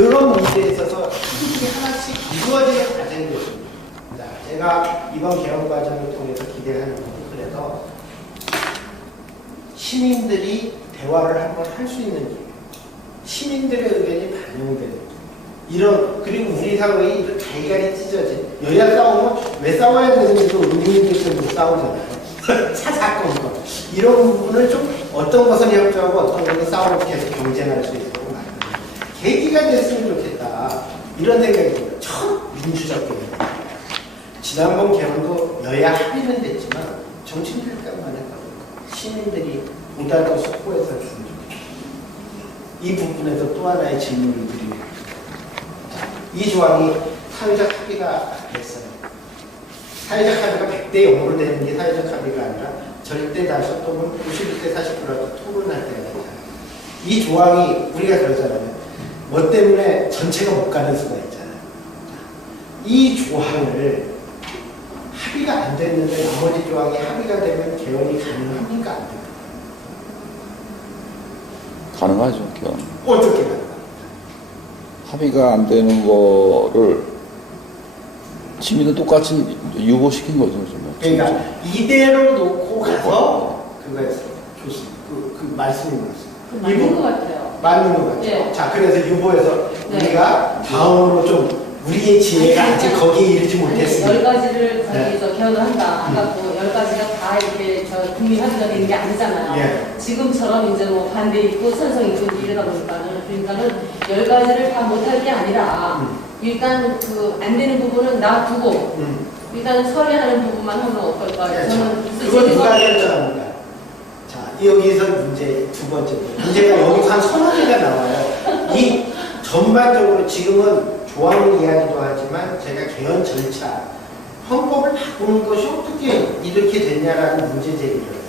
그런 문제에 있어서 이들이 하나씩 이루어지는 과정이 있습니다. 자, 제가 이번 개헌 과정을 통해서 기대하는 것은 그래서 시민들이 대화를 한번 할 수 있는 기회, 시민들의 의견이 반영되는 이런, 그리고 우리 사회에 이런 갈갈이 찢어진, 여야 싸우면 왜 싸워야 되는지도 의문들도 싸우잖아요. 사사건건 이런 부분을 좀 어떤 것은 협조하고 어떤 것은 싸우고 계속 경쟁할 수 있도록 만드는 계기가 됐으면 좋겠다, 이런 생각이 들어요. 첫 민주적 개헌. 지난번 개헌도 여야 합의는 됐지만 정치인들 때문에 시민들이 보다 더 숙고해서 했으면 좋겠다. 이 부분에서 또 하나의 질문을 드립니다. 이 조항이 사회적 합의가 됐어요. 사회적 합의가 100대 0으로 되는 게 사회적 합의가 아니라 절대 다수 또는 91대 40%라도 토론할 때가 있잖아요. 이 조항이 우리가 그러잖아요. 뭐 때문에 전체가 못 가는 수가 있잖아요. 이 조항을 합의가 안 됐는데 나머지 조항이 합의가 되면 개헌이 가능합니까? 안 됩니까? 가능하죠, 개헌. 어떻게 가능합니까? 합의가 안 되는 거를 시민은 똑같이 유보시킨 거죠. 그러니까 이대로 놓고 가서 그거였어요. 좋습니다. 그 말씀이 맞습니다. 맞는 것 같아요. 맞는 것 같죠. 네. 자, 그래서 유보에서 네. 우리가 다음으로 좀 우리의 지혜가 아직 거기에 이르지 못했습니다. 10가지를 네. 거기서 개헌을 한다. 아까 뭐 10가지가 다 이렇게 국민 합의가 되는 게 아니잖아요. 예. 지금처럼 이제 뭐 반대 있고 찬성 있고 이러다 그러니까는 10가지를 다 못할 게 아니라 일단 그 안 되는 부분은 놔두고 일단 처리하는 부분만 하면 어떨까? 저는 그건 누가 결정합니다. 자, 여기서 문제 두 번째 문제가 여기서 한 서너 개가 나와요. 이 전반적으로 지금은 조항 이야기도 하지만 제가 개헌 절차, 헌법을 바꾸는 것이 어떻게 이렇게 됐냐라는 문제 제기를 해요.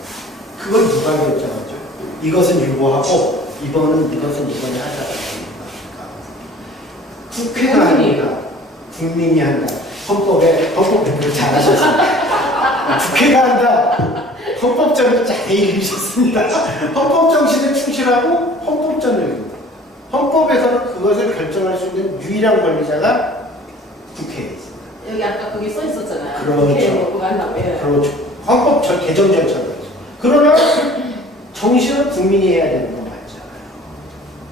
그걸 누가 결정하죠? 이것은 유보하고 이것은 이번에 하자. 국회가 합니다. 국민이 한다. 헌법에 잘하셨습니다. 국회가 한다. 헌법전을 잘 읽으셨습니다. 헌법 정신에 충실하고 헌법전을 읽는다. 헌법에서는 그것을 결정할 수 있는 유일한 권리자가 국회에 있습니다. 여기 아까 거기 써 있었잖아요. 그렇죠. 예. 그렇죠. 헌법 개정 절차가 있죠. 그러나 정신은 국민이 해야 되는 거 맞잖아요.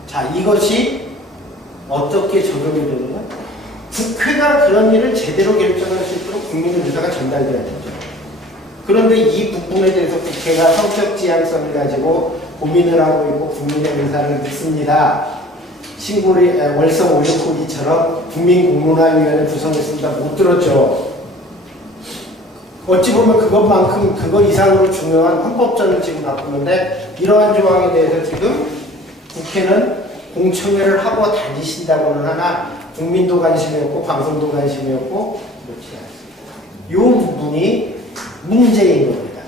자, 이것이 어떻게 적용이 되느냐? 국회가 그런 일을 제대로 결정할 수 있도록 국민의 의사가 전달돼야 되죠. 그런데 이 부분에 대해서 국회가 성적 지향성을 가지고 고민을 하고 있고 국민의 의사를 묻습니다. 신고리 월성 오류코기처럼 국민공론화위원회 구성했습니다. 못 들었죠. 어찌 보면 그것만큼 그거 이상으로 중요한 헌법전을 지금 바꾸는데 이러한 조항에 대해서 지금 국회는 공청회를 하고 다니신다고는 하나 국민도 관심이 없고 방송도 관심이 없고 그렇지 않습니다. 이 부분이 문제인 겁니다.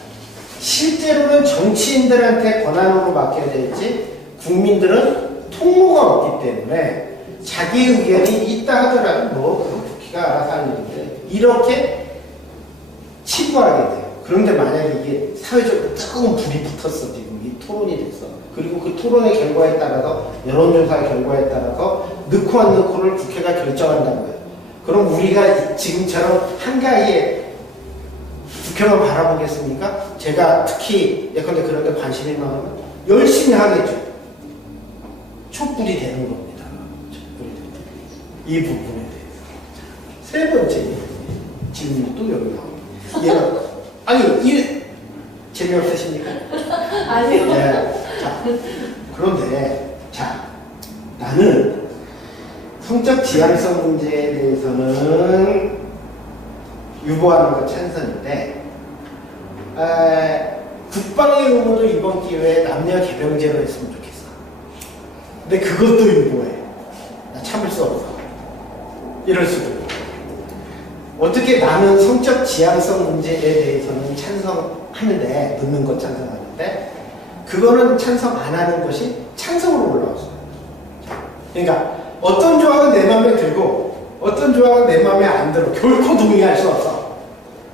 실제로는 정치인들한테 권한으로 맡겨야 될지 국민들은 통로가 없기 때문에 자기 의견이 있다 하더라도 뭐 국회가 알아서 하는 건데 이렇게 치부하게 돼요. 그런데 만약에 이게 사회적으로 뜨거운 불이 붙었어. 지금 이 토론이 됐어. 그리고 그 토론의 결과에 따라서 여론조사의 결과에 따라서 넣고 안 넣고를 국회가 결정한다는 거예요. 그럼 우리가 지금처럼 한가위에 국회만 바라보겠습니까? 제가 특히 예컨대 그런 데 관심이 많으면 열심히 하겠죠. 촛불이 되는 겁니다. 촛불이 되는 이 부분에 대해서. 세 번째 질문이 또 여기 나옵니다. 아니, 이 재미없으십니까? 아니요. 네. 자, 그런데 자, 나는 성적 지향성 문제에 대해서는 유보하는 것 찬성인데 국방의 의무도 이번 기회에 남녀 개병제로 했으면 좋겠어. 근데 그것도 유보해. 나 참을 수 없어. 이럴 수도 있고. 어떻게 나는 성적 지향성 문제에 대해서는 찬성하는데 넣는 것 찬성하는데 그거는 찬성 안 하는 것이 찬성으로 올라왔어요. 그러니까 어떤 조항은 내 마음에 들고 어떤 조항은 내 마음에 안 들어. 결코 동의할 수 없어.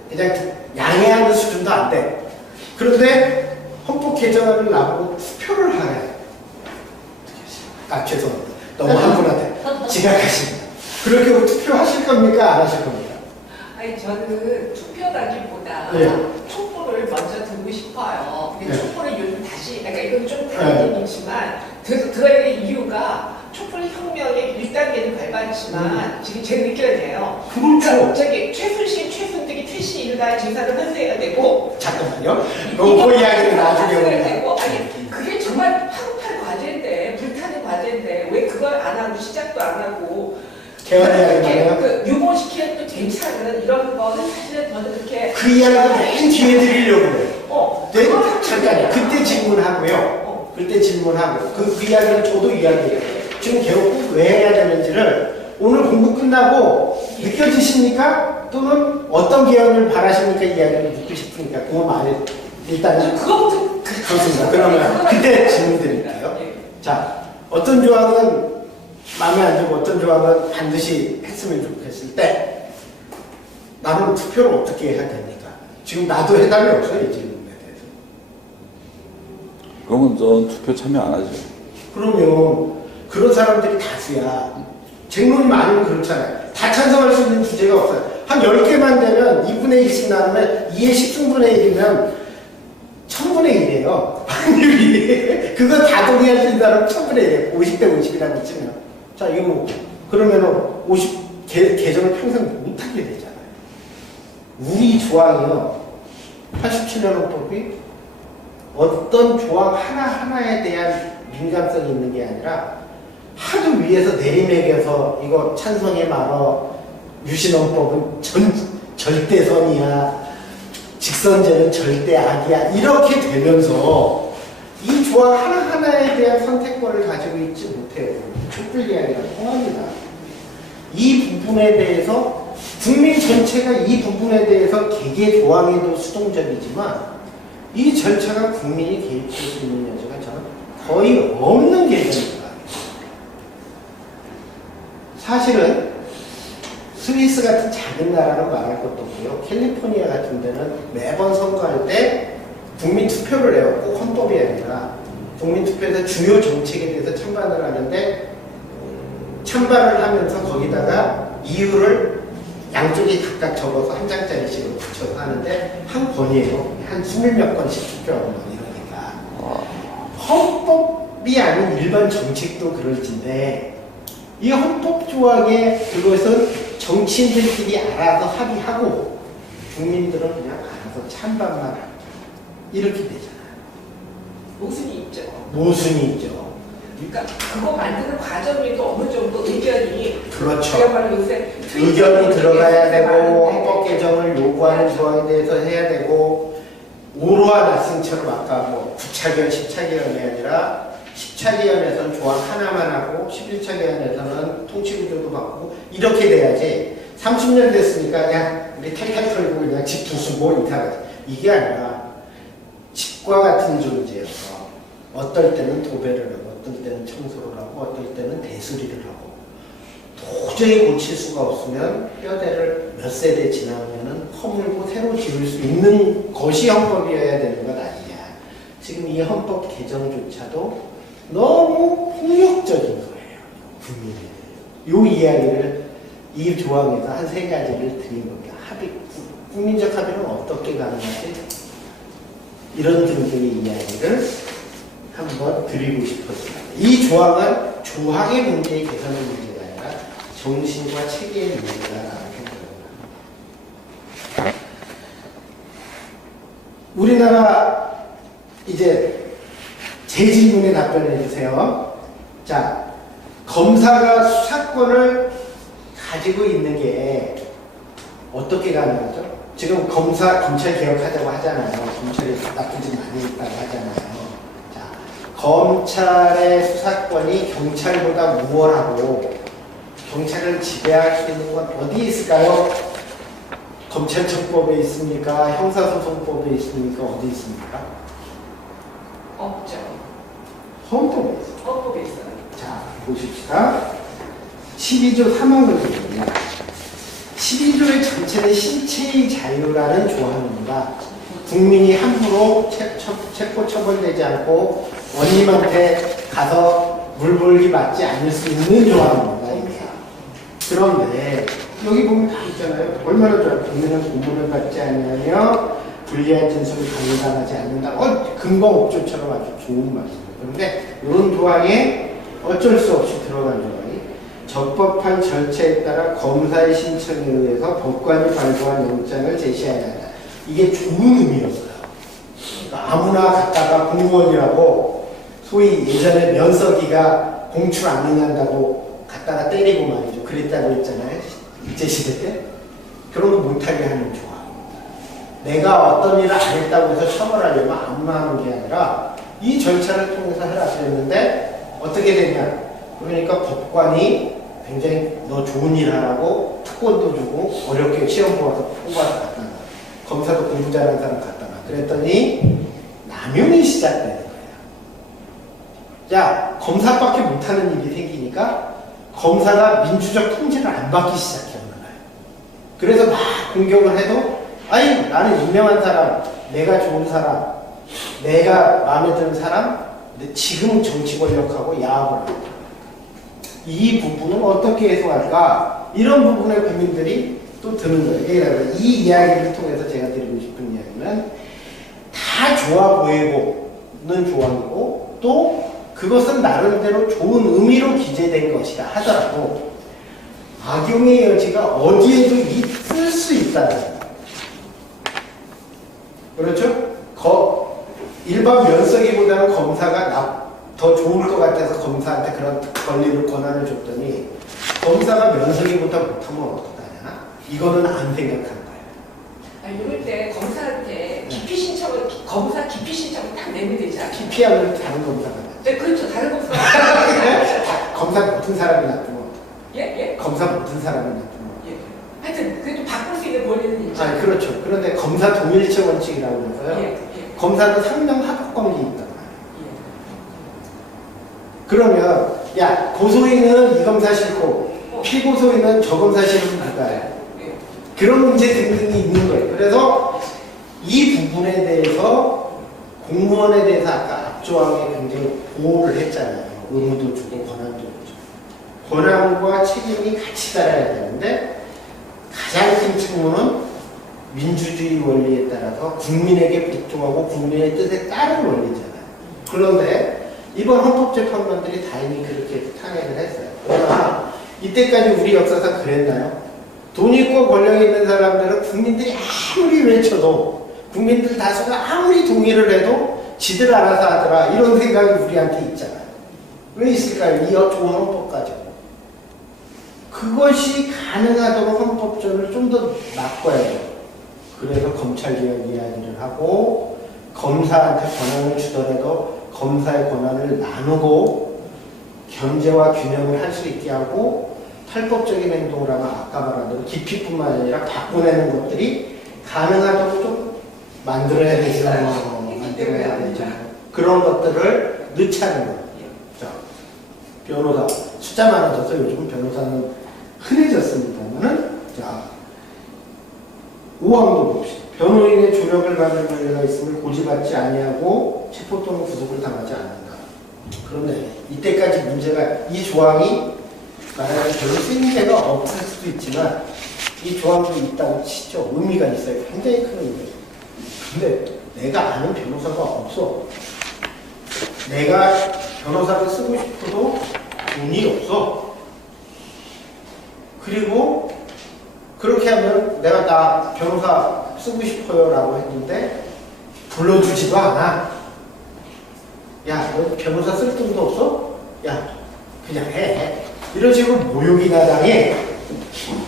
그냥 양해하는 수준도 안 돼. 그런데 헌법 개정안을 나보고 투표를 하래. 아, 죄송합니다. 너무 한 분한테. 지각하십니다. 그렇게 투표하실 겁니까? 안 하실 겁니까? 아니 저는 투표라기보다 네. 촛불을 먼저 들고 싶어요. 근데 네. 촛불을 요즘 다시, 그러니까 이건 좀 다른 얘기지만 들어야 될 이유가 촛불 혁명의 1단계는 밟았지만 지금 제 느껴져요. 그렇죠. 저기 최순실, 최순득이 퇴시 일가 재산을 환수해야 되고 잠깐만요. 그 이야기는 나중에 환수해야 옵니다. 되고 아니 그게 정말 황팔 과제인데 불타는 과제인데 왜 그걸 안 하고 시작도 안 하고 개헌 이야기는 그 유보시키는 또 괜찮은 이런 거는 사실은 저는 그렇게 그 이야기를 맨 뒤에 드리려고 해요. 네, 그거를 잠깐 그때 질문하고요. 그때 질문하고 그 이야기는 저도 이야기해요. 지금 개헌 꼭 왜 해야 되는지를 오늘 공부 끝나고 느껴지십니까? 또는 어떤 개헌을 바라십니까? 이야기를 듣고 싶으니까 그거 말해 일단은 그거부터 그렇습니다. 그러면 그때 질문 드릴게요. 자, 어떤 조항은 마음에 안 들고 어떤 조항은 반드시 했으면 좋겠을 때 나는 투표를 어떻게 해야 됩니까? 지금 나도 해답이 없어요, 이 질문에 대해서. 그러면 전 투표 참여 안 하죠. 그러면 그런 사람들이 다수야. 쟁론이 많으면 그렇잖아요. 다 찬성할 수 있는 주제가 없어요. 한 10개만 되면 2분의 1씩 나누면 2의 10승분의 1이면 1000분의 1이에요. 확률이. 그거 다 동의할 수 있는 사람은 1000분의 1이에요. 50대 50이라고 치면. 자, 이거 뭐, 그러면은 개정을 평생 못하게 되잖아요. 우리 조항이요. 87년 헌법이 어떤 조항 하나하나에 대한 민감성이 있는 게 아니라 하도 위에서 내리매겨서 이거 찬성해 말어, 유신헌법은 절대선이야, 직선제는 절대 악이야, 이렇게 되면서 이 조항 하나하나에 대한 선택권을 가지고 있지 못해요. 촛불 이야기가 통합니다. 이 부분에 대해서 국민 전체가 이 부분에 대해서 개개 조항에도 수동적이지만 이 절차가 국민이 개입할 수 있는 여지가 저는 거의 없는 개정입니다. 사실은 스위스 같은 작은 나라는 말할 것도 없고요. 캘리포니아 같은 데는 매번 선거할 때 국민 투표를 해요. 꼭 헌법이 아니라 국민 투표에서 주요 정책에 대해서 찬반을 하는데 찬반을 하면서 거기다가 이유를 양쪽이 각각 적어서 한 장짜리씩으로 붙여서 하는데 한 권이에요. 한 20몇 건씩 투표하고 막 이러니까. 헌법이 아닌 일반 정책도 그럴진데 이 헌법 조항에 그것은 정치인들끼리 알아서 합의하고 국민들은 그냥 알아서 찬반만 하고 이렇게 되잖아요. 모순이 있죠. 모순이 있죠. 그러니까 그거 만드는 과정에도 어느 정도 의견이 그렇죠. 그야말로 요새 의견이 들어가야 되고 많은데 헌법 개정을 요구하는 조항에 대해서 해야 되고 오로와 낯승처럼 아까 뭐 9차 개헌, 10차 개헌이 아니라 10차 개헌에서는 조항 하나만 하고 11차 개헌에서는 통치구조도 바꾸고 이렇게 돼야지 30년 됐으니까 야 우리 탈탈 털고 그냥 집 부수고 이탈하지 이게 아니라 집과 같은 존재여서 어떨 때는 도배를 하고 어떨 때는 청소를 하고 어떨 때는 대수리를 하고 도저히 고칠 수가 없으면 뼈대를 몇 세대 지나면은 허물고 새로 지을 수 있는 것이 헌법이어야 되는 것 아니냐. 지금 이 헌법 개정조차도 너무 폭력적인 거예요. 국민에. 이 이야기를 이 조항에서 한 3가지를 드린 겁니다. 합의, 국민적 합의는 어떻게 가능하지? 이런 등등의 이야기를 한번 드리고 싶었습니다. 이 조항은 조항의 문제의 개선의 문제가 아니라 정신과 체계의 문제다라고 생각합니다. 우리나라 이제 제 질문에 답변해 주세요. 자, 검사가 수사권을 가지고 있는 게 어떻게 가능하죠? 지금 검찰 개혁하자고 하잖아요. 검찰이 나쁜 짓 많이 했다고 하잖아요. 자, 검찰의 수사권이 경찰보다 우월하고 경찰을 지배할 수 있는 건 어디에 있을까요? 검찰청법에 있습니까? 형사소송법에 있습니까? 어디 있습니까? 없죠. 헌법에 있어요. 헌법에 있어요. 자, 보십시다. 12조 3항을 보면 12조의 전체는 신체의 자유라는 조항입니다. 국민이 함부로 체포 처벌되지 않고 원님한테 가서 물불기 맞지 않을 수 있는 조항입니다. 이게. 그런데 여기 보면 다 있잖아요. 얼마나 좋아요. 국민은 고문을 받지 않으며 불리한 진술을 강요당하지 않는다. 근거업조처럼 아주 좋은 말씀이에요. 그런데 이런 조항에 어쩔 수 없이 들어간 조항이 적법한 절차에 따라 검사의 신청에 의해서 법관이 발부한 영장을 제시해야 한다. 이게 좋은 의미였어요. 그러니까 아무나 갔다가 공무원이라고 소위 예전에 면서기가 공출 안 능한다고 갔다가 때리고 말이죠. 그랬다고 했잖아요. 일제시대 때. 그런 거 못하게 하는 조항. 내가 어떤 일을 안 했다고 해서 처벌하려면 아무나 하는 게 아니라 이 절차를 통해서 해라 그랬는데 어떻게 되냐. 그러니까 법관이 굉장히 너 좋은 일 하라고 특권도 주고 어렵게 시험 뽑아서 갔다 놔. 검사도 공부 잘하는 사람 갔다 놔. 그랬더니 남용이 시작되는 거예요. 자, 검사밖에 못하는 일이 생기니까 검사가 민주적 통제를 안 받기 시작하는 거예요. 그래서 막 공격을 해도 아니 나는 유명한 사람, 내가 좋은 사람, 내가 마음에 드는 사람, 근데 지금 정치 권력하고 야합을 합니다. 이 부분은 어떻게 해소할까? 이런 부분에 국민들이 또 드는 거예요. 이 이야기를 통해서 제가 드리고 싶은 이야기는 다 좋아 보이고는 조항이고 또 그것은 나름대로 좋은 의미로 기재된 것이다 하더라도 악용의 여지가 어디에도 있을 수 있다는 거예요. 그렇죠? 일반 면서기보다는 검사가 더 좋을 것 같아서 검사한테 그런 권리를 권한을 줬더니 검사가 면서기보다 못하면 어떡하냐? 이거는 안 생각한 거예요. 아니, 이럴 때 검사한테 기피 신청을, 검사 기피 신청을 딱 내면 되지 않아요? 기피하면 다른 검사가 나죠. 네, 그렇죠. 다른 검사. 검사 못한 사람이 나쁘면 예? 예? 검사 못한 사람이 나쁘면 예. 하여튼, 그래도 바꿀 수 있는 권리는 있죠. 아니 그렇죠. 그런데 검사 동일체 원칙이라고 해서요. 예. 예. 검사는 상명 합격관계 있단 말이에요. 예. 그러면 야 고소인은 이 검사 싫고 피고소인은 저 검사 싫으면 그거예요. 예. 그런 문제 등등이 있는 거예요. 그래서 이 부분에 대해서 공무원에 대해서 아까 앞조항에 굉장히 보호를 했잖아요. 의무도 주고 권한도 주고. 권한과 책임이 같이 따라야 되는데 가장 큰 측면은 민주주의 원리에 따라서 국민에게 복종하고 국민의 뜻에 따른 원리잖아요. 그런데 이번 헌법재판관들이 다행히 그렇게 탄핵을 했어요. 그러나 이때까지 우리 역사상 그랬나요? 돈 있고 권력 있는 사람들은 국민들이 아무리 외쳐도 국민들 다수가 아무리 동의를 해도 지들 알아서 하더라 이런 생각이 우리한테 있잖아요. 왜 있을까요? 이 좋은 헌법 가지고. 그것이 가능하도록 헌법전을 좀 더 바꿔야 돼요. 그래서 검찰개혁 이야기를 하고 검사한테 권한을 주더라도 검사의 권한을 나누고 견제와 균형을 할 수 있게 하고 탈법적인 행동을 하면 아까 말한 대로 기피뿐만 아니라 바꿔내는 것들이 가능하도록 좀 만들어야 되죠. 만들어야 되죠. 그런 것들을 넣자는 거예요. 자, 변호사 숫자 많아져서 요즘 변호사는 흔해졌습니다만은 자 5항도 봅시다. 변호인의 조력을 받을 권리가 있음을 고지받지 아니하고 체포 또는 구속을 당하지 않는다. 그런데 이때까지 문제가 이 조항이 만약에 별로 쓰임새가 없을 수도 있지만 이 조항도 있다고 치죠. 의미가 있어요. 굉장히 큰 의미. 근데 내가 아는 변호사가 없어. 내가 변호사를 쓰고 싶어도 돈이 없어. 그리고 그렇게 하면 내가 나 변호사 쓰고 싶어요 라고 했는데 불러주지도 않아. 야, 너 변호사 쓸 돈도 없어? 야, 그냥 해. 이런 식으로 모욕이나 당해.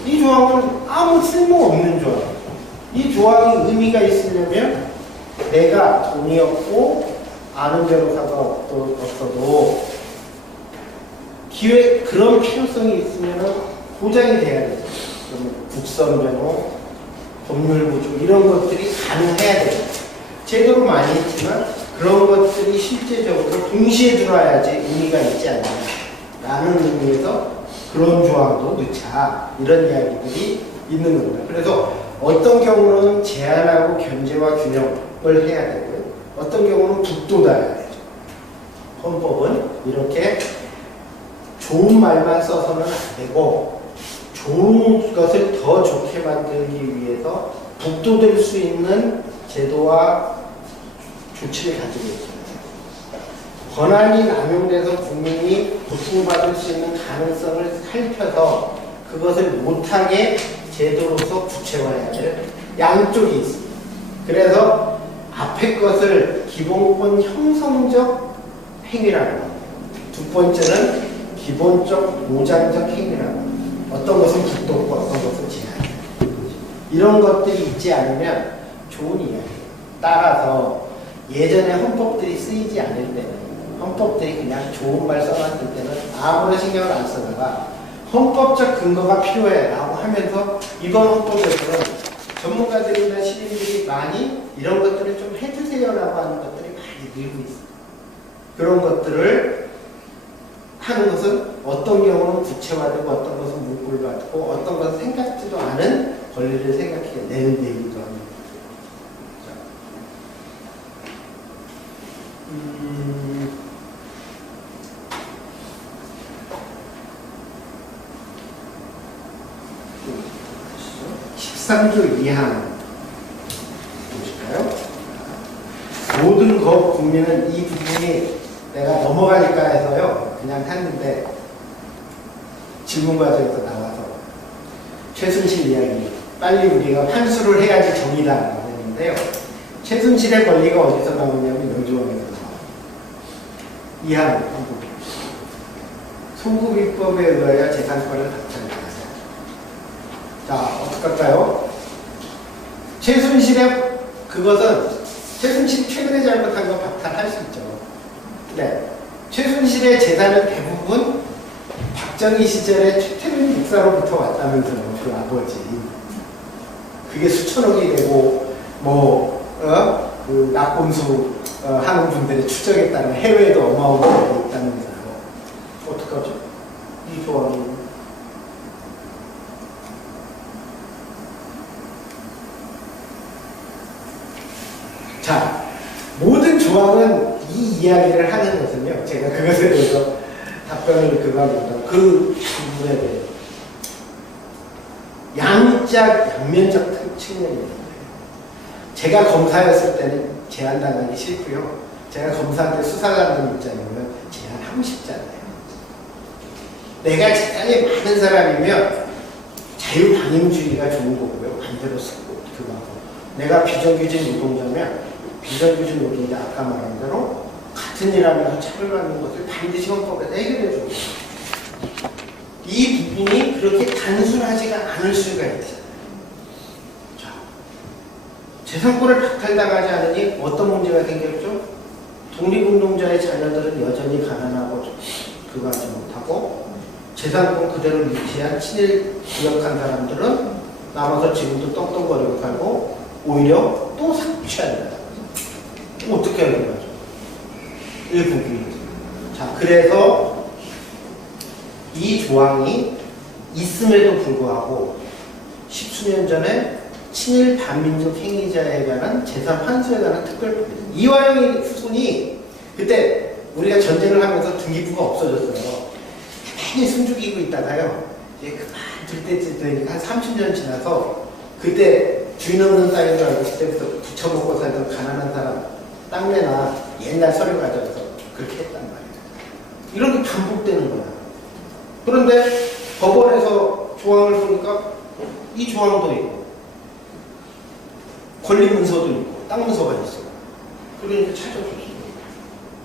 이 조항은 아무 쓸모없는 조항. 이 조항이 의미가 있으려면 내가 돈이 없고 아는 변호사가 없어도 기회 그런 필요성이 있으면 보장이 돼야 되죠. 그러면 국선 변호, 법률 구조 이런 것들이 가능해야 돼요. 제도로 많이 했지만 그런 것들이 실제적으로 동시에 들어와야지 의미가 있지 않나 라는 의미에서 그런 조항도 넣자 이런 이야기들이 있는 겁니다. 그래서 어떤 경우는 제한하고 견제와 균형을 해야 되고요. 어떤 경우는 북돋아야 되죠. 헌법은 이렇게 좋은 말만 써서는 안 되고 좋은 것을 더 좋게 만들기 위해서 북돋을 수 있는 제도와 조치를 가지고 있습니다. 권한이 남용돼서 국민이 고통받을 수 있는 가능성을 살펴서 그것을 못하게 제도로서 구체화해야 될 양쪽이 있습니다. 그래서 앞에 것을 기본권 형성적 행위라고 합니다. 두 번째는 기본적 보장적 행위라고 합니다. 어떤 것은 북돋고 어떤 것은 제한이다. 이런 것들이 있지 않으면 좋은 이야기예요. 따라서 예전에 헌법들이 쓰이지 않을 때는 헌법들이 그냥 좋은 말 써놨을 때는 아무런 신경을 안 쓰다가 헌법적 근거가 필요해라고 하면서 이번 헌법에서는 전문가들이나 시민들이 많이 이런 것들을 좀 해주세요라고 하는 것들이 많이 늘고 있어요. 그런 것들을 하는 것은 어떤 경우는 구체화되고 어떤 것은 문구를 받고 어떤 것은 생각지도 않은 권리를 생각해 내기도 합니다. 자, 13조 2항 보실까요? 모든 국민은 이 부분이 내가 넘어가니까 해서요 그냥 했는데 질문 과정에서 나와서 최순실 이야기 빨리 우리가 환수를 해야지 정의다라고 했는데요. 최순실의 권리가 어디서 나오냐면 영조원에서 나와요. 이항 한번 봅시다. 소급입법에 의하여 재산권을 박탈하자. 자, 어떡할까요? 최순실의 그것은 최순실이 최근에 잘못한 거 박탈할 수 있죠. 네. 최순실의 재산은 대부분 박정희 시절에 최태민 목사로부터 왔다면서요. 그 아버지. 그게 수천억이 되고 그 낙곰수 하는 분들의 추적에 따른 해외에도 어마어마하게 있다면서요. 어떡하죠? 이 조항은 자, 모든 조항은 이 이야기를 하는 것은요, 제가 그것에 대해서 답변을 그거합니다. 그 부분에 대해 양면적 측면입니다. 제가 검사였을 때는 제한당하기 싫고요. 제가 검사한테 수사하는 입장이면 제한하고 싶지 않아요. 내가 재산이 많은 사람이면 자유방임주의가 좋은 거고요. 반대로 쓰고 그거 하고. 내가 비정규직 노동자면 비정규직 노동자 아까 말한 대로 같은 일 하면서 처벌받는 것을 반드시 헌법에서 해결해 주고 이 부분이 그렇게 단순하지가 않을 수가 있어요. 자, 재산권을 박탈당하지 않으니 어떤 문제가 생겼죠? 독립운동자의 자녀들은 여전히 가난하고 그거 하지 못하고 재산권 그대로 유지한 친일 기억한 사람들은 남아서 지금도 떵떵거리고 살고 오히려 또 삭취한다. 어떻게 하는 거죠? 이 부분이. 자, 그래서 이 조항이 있음에도 불구하고 십수년 전에 친일 반민족 행위자에 관한 재산 환수에 관한 특별법이 이화영의 후손이 그때 우리가 전쟁을 하면서 등기부가 없어졌어요. 괜히 숨죽이고 있다가요. 이제 그만 둘 때쯤 되니까 한 30년 지나서 그때 주인 없는 땅인 줄 알고 그때부터 부쳐먹고 살던 가난한 사람 땅 내나 옛날 서류 가져와서 그렇게 했단 말이에요. 이런 게 반복되는 거야. 그런데 법원에서 조항을 보니까 이 조항도 있고 권리 문서도 있고 땅 문서가 있어. 그러니까 찾아줬어요.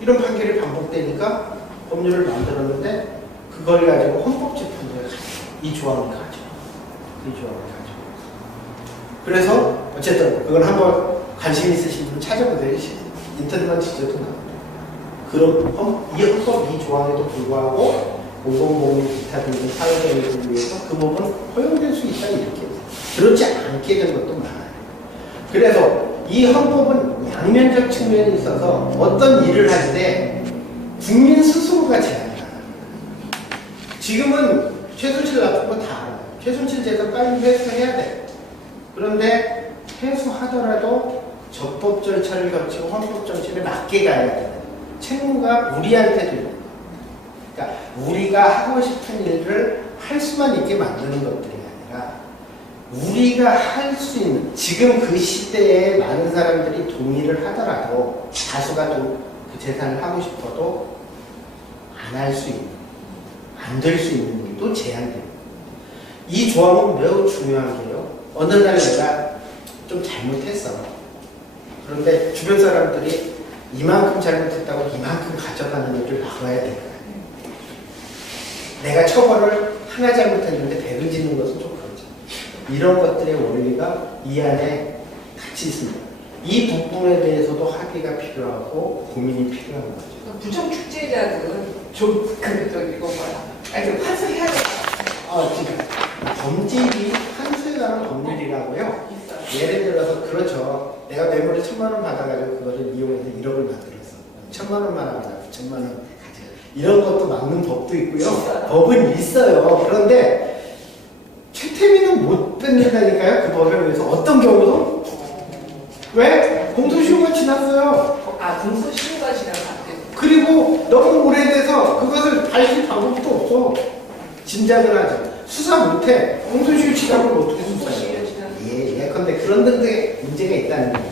이런 판결이 반복되니까 법률을 만들었는데 그걸 가지고 헌법재판소에 가죠. 이 조항을 가죠. 이 조항을 가죠. 그래서 어쨌든 그걸 한번 관심 있으신 분은 찾아보세요. 인터넷만 뒤져도 나옵니다. 그럼 이 헌법 이 조항에도 불구하고 공공복리 기타 등등 사회적 이익을 위해서 그 법은 허용될 수 있다 이렇게 그렇지 않게 된 것도 많아요. 그래서 이 헌법은 양면적 측면이 있어서 어떤 일을 할 때 국민 스스로가 제한을 합니다. 지금은 최순실 나쁜 거 다 알아요. 최순실 재산 빨리 회수해야 돼. 그런데 회수하더라도 적법 절차를 거치고 헌법 정신에 맞게 가야 돼요. 책무가 우리한테도 있는. 그러니까 우리가 하고 싶은 일을 할 수만 있게 만드는 것들이 아니라 우리가 할 수 있는 지금 그 시대에 많은 사람들이 동의를 하더라도 다수가 좀 그 재산을 하고 싶어도 안 할 수 있는, 안 될 수 있는 일도 제한됩니다. 이 조항은 매우 중요한 게요. 어느 날 내가 좀 잘못했어. 그런데 주변 사람들이 이만큼 잘못했다고 이만큼 가져가는 일을 나와야 될 거야. 내가 처벌을 하나 잘못했는데 100을 짓는 것은 좀 그렇죠. 이런 것들의 원리가 이 안에 같이 있습니다. 이 부분에 대해서도 합의가 필요하고 고민이 필요한 거죠. 부정 축제자들은 좀 이거 뭐야? 아니 환수해야 돼. 지금 범죄이 환수에 관한 법률이라고요. 예를 들어서 그렇죠. 내가 뇌물을 1,000만 원 받아가지고 그거를 이용해서 1억을 만들었어. 1,000만 원만 하면 9,000만 원 가져. 이런 것도 막는 법도 있고요. 법은 있어요. 그런데 최태민은 못 뺏는다니까요. 그 법에 의해서 어떤 경우도 왜? 공소시효가 지났어요. 공소시효가 지나면 안 돼. 그리고 너무 오래돼서 그것을 밝힐 방법도 없어. 짐작을 하죠. 수사 못해. 공소시효 지나면 어떻게 수사해요? 예컨대 그런 등등의 문제가 있다는 거예요.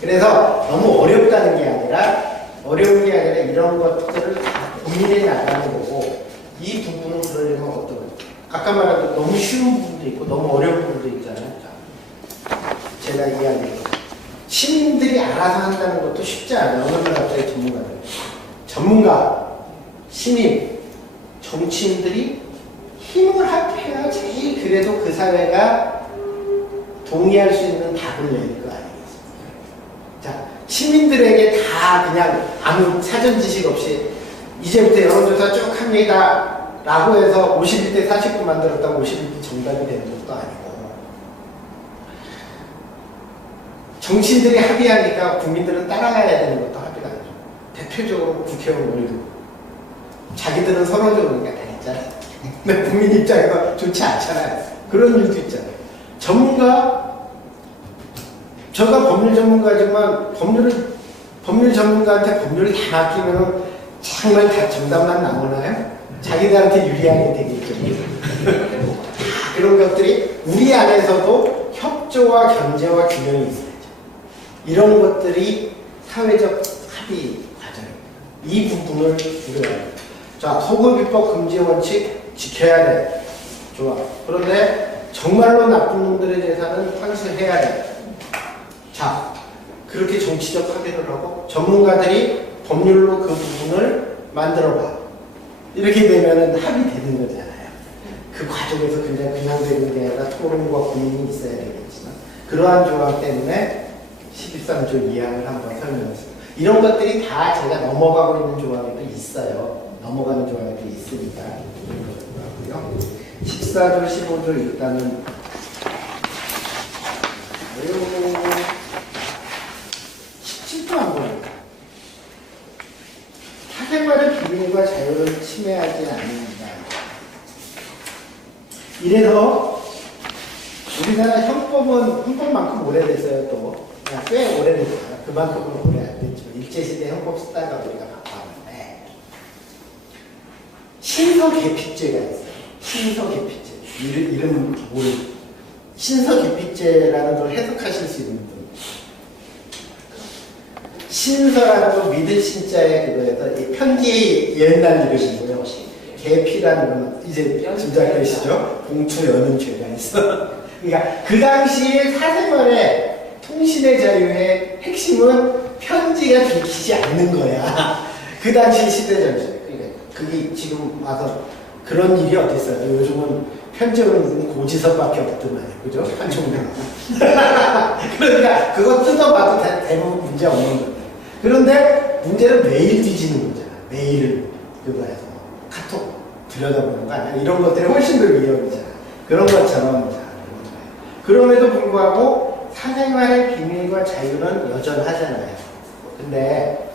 그래서 너무 어렵다는 게 아니라 어려운 게 아니라 이런 것들을 다 고민해 나가는 거고 이 부분은 그러려면 어떤 거예요? 아까 말한 너무 쉬운 부분도 있고 너무 어려운 부분도 있잖아요. 제가 이야기했던 시민들이 알아서 한다는 것도 쉽지 않아요. 어느 날 갑자기 전문가, 시민, 정치인들이 힘을 합해야지 그래도 그 사회가 동의할 수 있는 답을 낼 거 아니겠습니까? 자, 시민들에게 다 그냥 아무 사전 지식 없이 이제부터 여론조사 쭉 합니다 라고 해서 51대 49 만들었다고 51대 정답이 되는 것도 아니고 정치인들이 합의하니까 국민들은 따라가야 되는 것도 합의가 아니죠. 대표적으로 국회의원 월급 자기들은 서로 좋으니까 다 했잖아요. 근데 국민 입장에서 좋지 않잖아요. 그런 일도 있잖아요. 전문가, 저가 법률 전문가지만 법률 전문가한테 법률을 다 맡기면 정말 다 정답만 나오나요? 자기들한테 유리하게 되겠죠. 그런 것들이 우리 안에서도 협조와 견제와 균형이 있어야죠. 이런 것들이 사회적 합의 과정입니다. 이 부분을 우리가 자, 소급입법 금지 원칙 지켜야 돼. 좋아. 그런데 정말로 나쁜 놈들의 재산은 환수해야 돼. 자, 그렇게 정치적 합의를 하고 전문가들이 법률로 그 부분을 만들어봐. 이렇게 되면은 합의되는 거잖아요. 그 과정에서 그냥 되는 게 아니라 토론과 고민이 있어야 되겠지만 그러한 조항 때문에 13조 2항을 한번 설명했습니다. 이런 것들이 다 제가 넘어가고 있는 조항에도 있어요. 넘어가는 조항에도 있으니까 하고요. 14조 15조 일단은 17조 한번 사생활의 비밀과 자유를 침해하지 않는다. 이래서 우리나라 헌법만큼 오래됐어요. 또 꽤 오래됐어요. 그만큼은 오래 안 됐죠. 일제시대 헌법 쓰다가 우리가 바꿨는데 신서계피죄가 있어요. 신서계피죄. 이름 모르고 신서계피죄라는 걸 해석하실 수 있는 분. 신서라는 거 믿을 신자에 그거에서 이 편지의 옛날 이름이고요. 계피라는 건 이제 짐작되시죠? 공추 연임죄가 있어. 그러니까 그 당시에 사생활의 통신의 자유의 핵심은 편지가 들키지 않는 거야. 그 당시 시대 정신. 그러니까 그게 지금 와서 그런 일이 어디 있어요? 요즘은 편지 오는 고지서밖에 없더만요. 그죠? 한총명. 그러니까 그거 뜯어봐도 대부분 문제 없는 거예요. 그런데 문제는 메일 뒤지는 거잖아. 메일을 그거에서 카톡 들여다보는 거 아니야? 이런 것들이 훨씬 더 위험이잖아. 그런 것처럼. 그럼에도 불구하고 사생활의 비밀과 자유는 여전하잖아요. 근데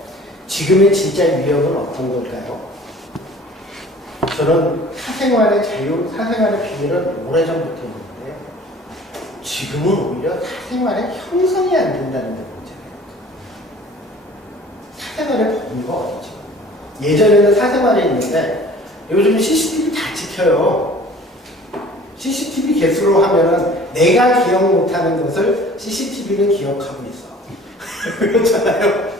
지금의 진짜 위협은 어떤 걸까요? 저는 사생활의 자유, 사생활의 비밀은 오래전부터 있는데 지금은 오히려 사생활의 형성이 안 된다는 게 문제예요. 사생활의 범위가 어디죠? 예전에는 사생활이 있는데 요즘은 CCTV 다 지켜요. CCTV 개수로 하면은 내가 기억 못하는 것을 CCTV는 기억하고 있어. 그렇잖아요.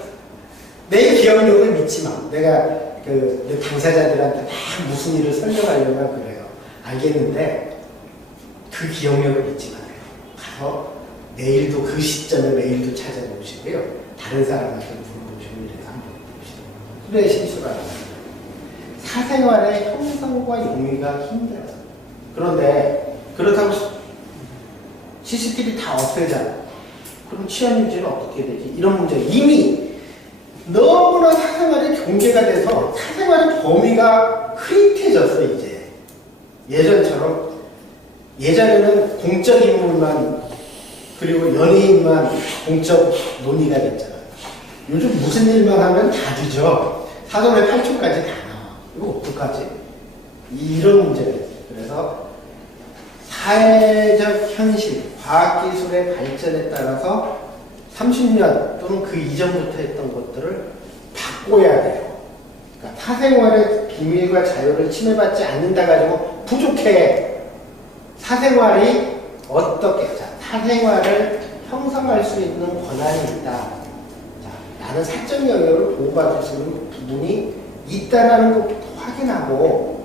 내 기억력을 믿지 마. 내가 내 당사자들한테 다 무슨 일을 설명하려면 그래요. 알겠는데 그 기억력을 믿지 마세요. 가서 내일도 그 시점에 메일도 찾아보시고요. 다른 사람한테 물어보시고 이래서 한번 보시고. 그래 실수가 안 나요. 사생활의 형성과 용의가 힘들어요. 그런데 그렇다고 CCTV 다 없애잖아. 그럼 치안유지는 어떻게 되지? 이런 문제 이미 너무나 사생활이 경계가 돼서 사생활의 범위가 흐릿해졌어 이제. 예전처럼 예전에는 공적 인물만 그리고 연예인만 공적 논의가 됐잖아요. 요즘 무슨 일만 하면 다 뒤져. 사전에 8초까지 다 나와. 이거 어떡하지? 이런 문제가 있어요. 그래서 사회적 현실, 과학기술의 발전에 따라서 30년 또는 그 이전부터 했던 것들을 바꿔야 돼요. 그러니까 사생활의 비밀과 자유를 침해받지 않는다 가지고 부족해. 사생활이 어떻게, 자, 사생활을 형성할 수 있는 권한이 있다. 자, 나는 사적 영역을 보호받을 수 있는 부분이 있다라는 것부터 확인하고,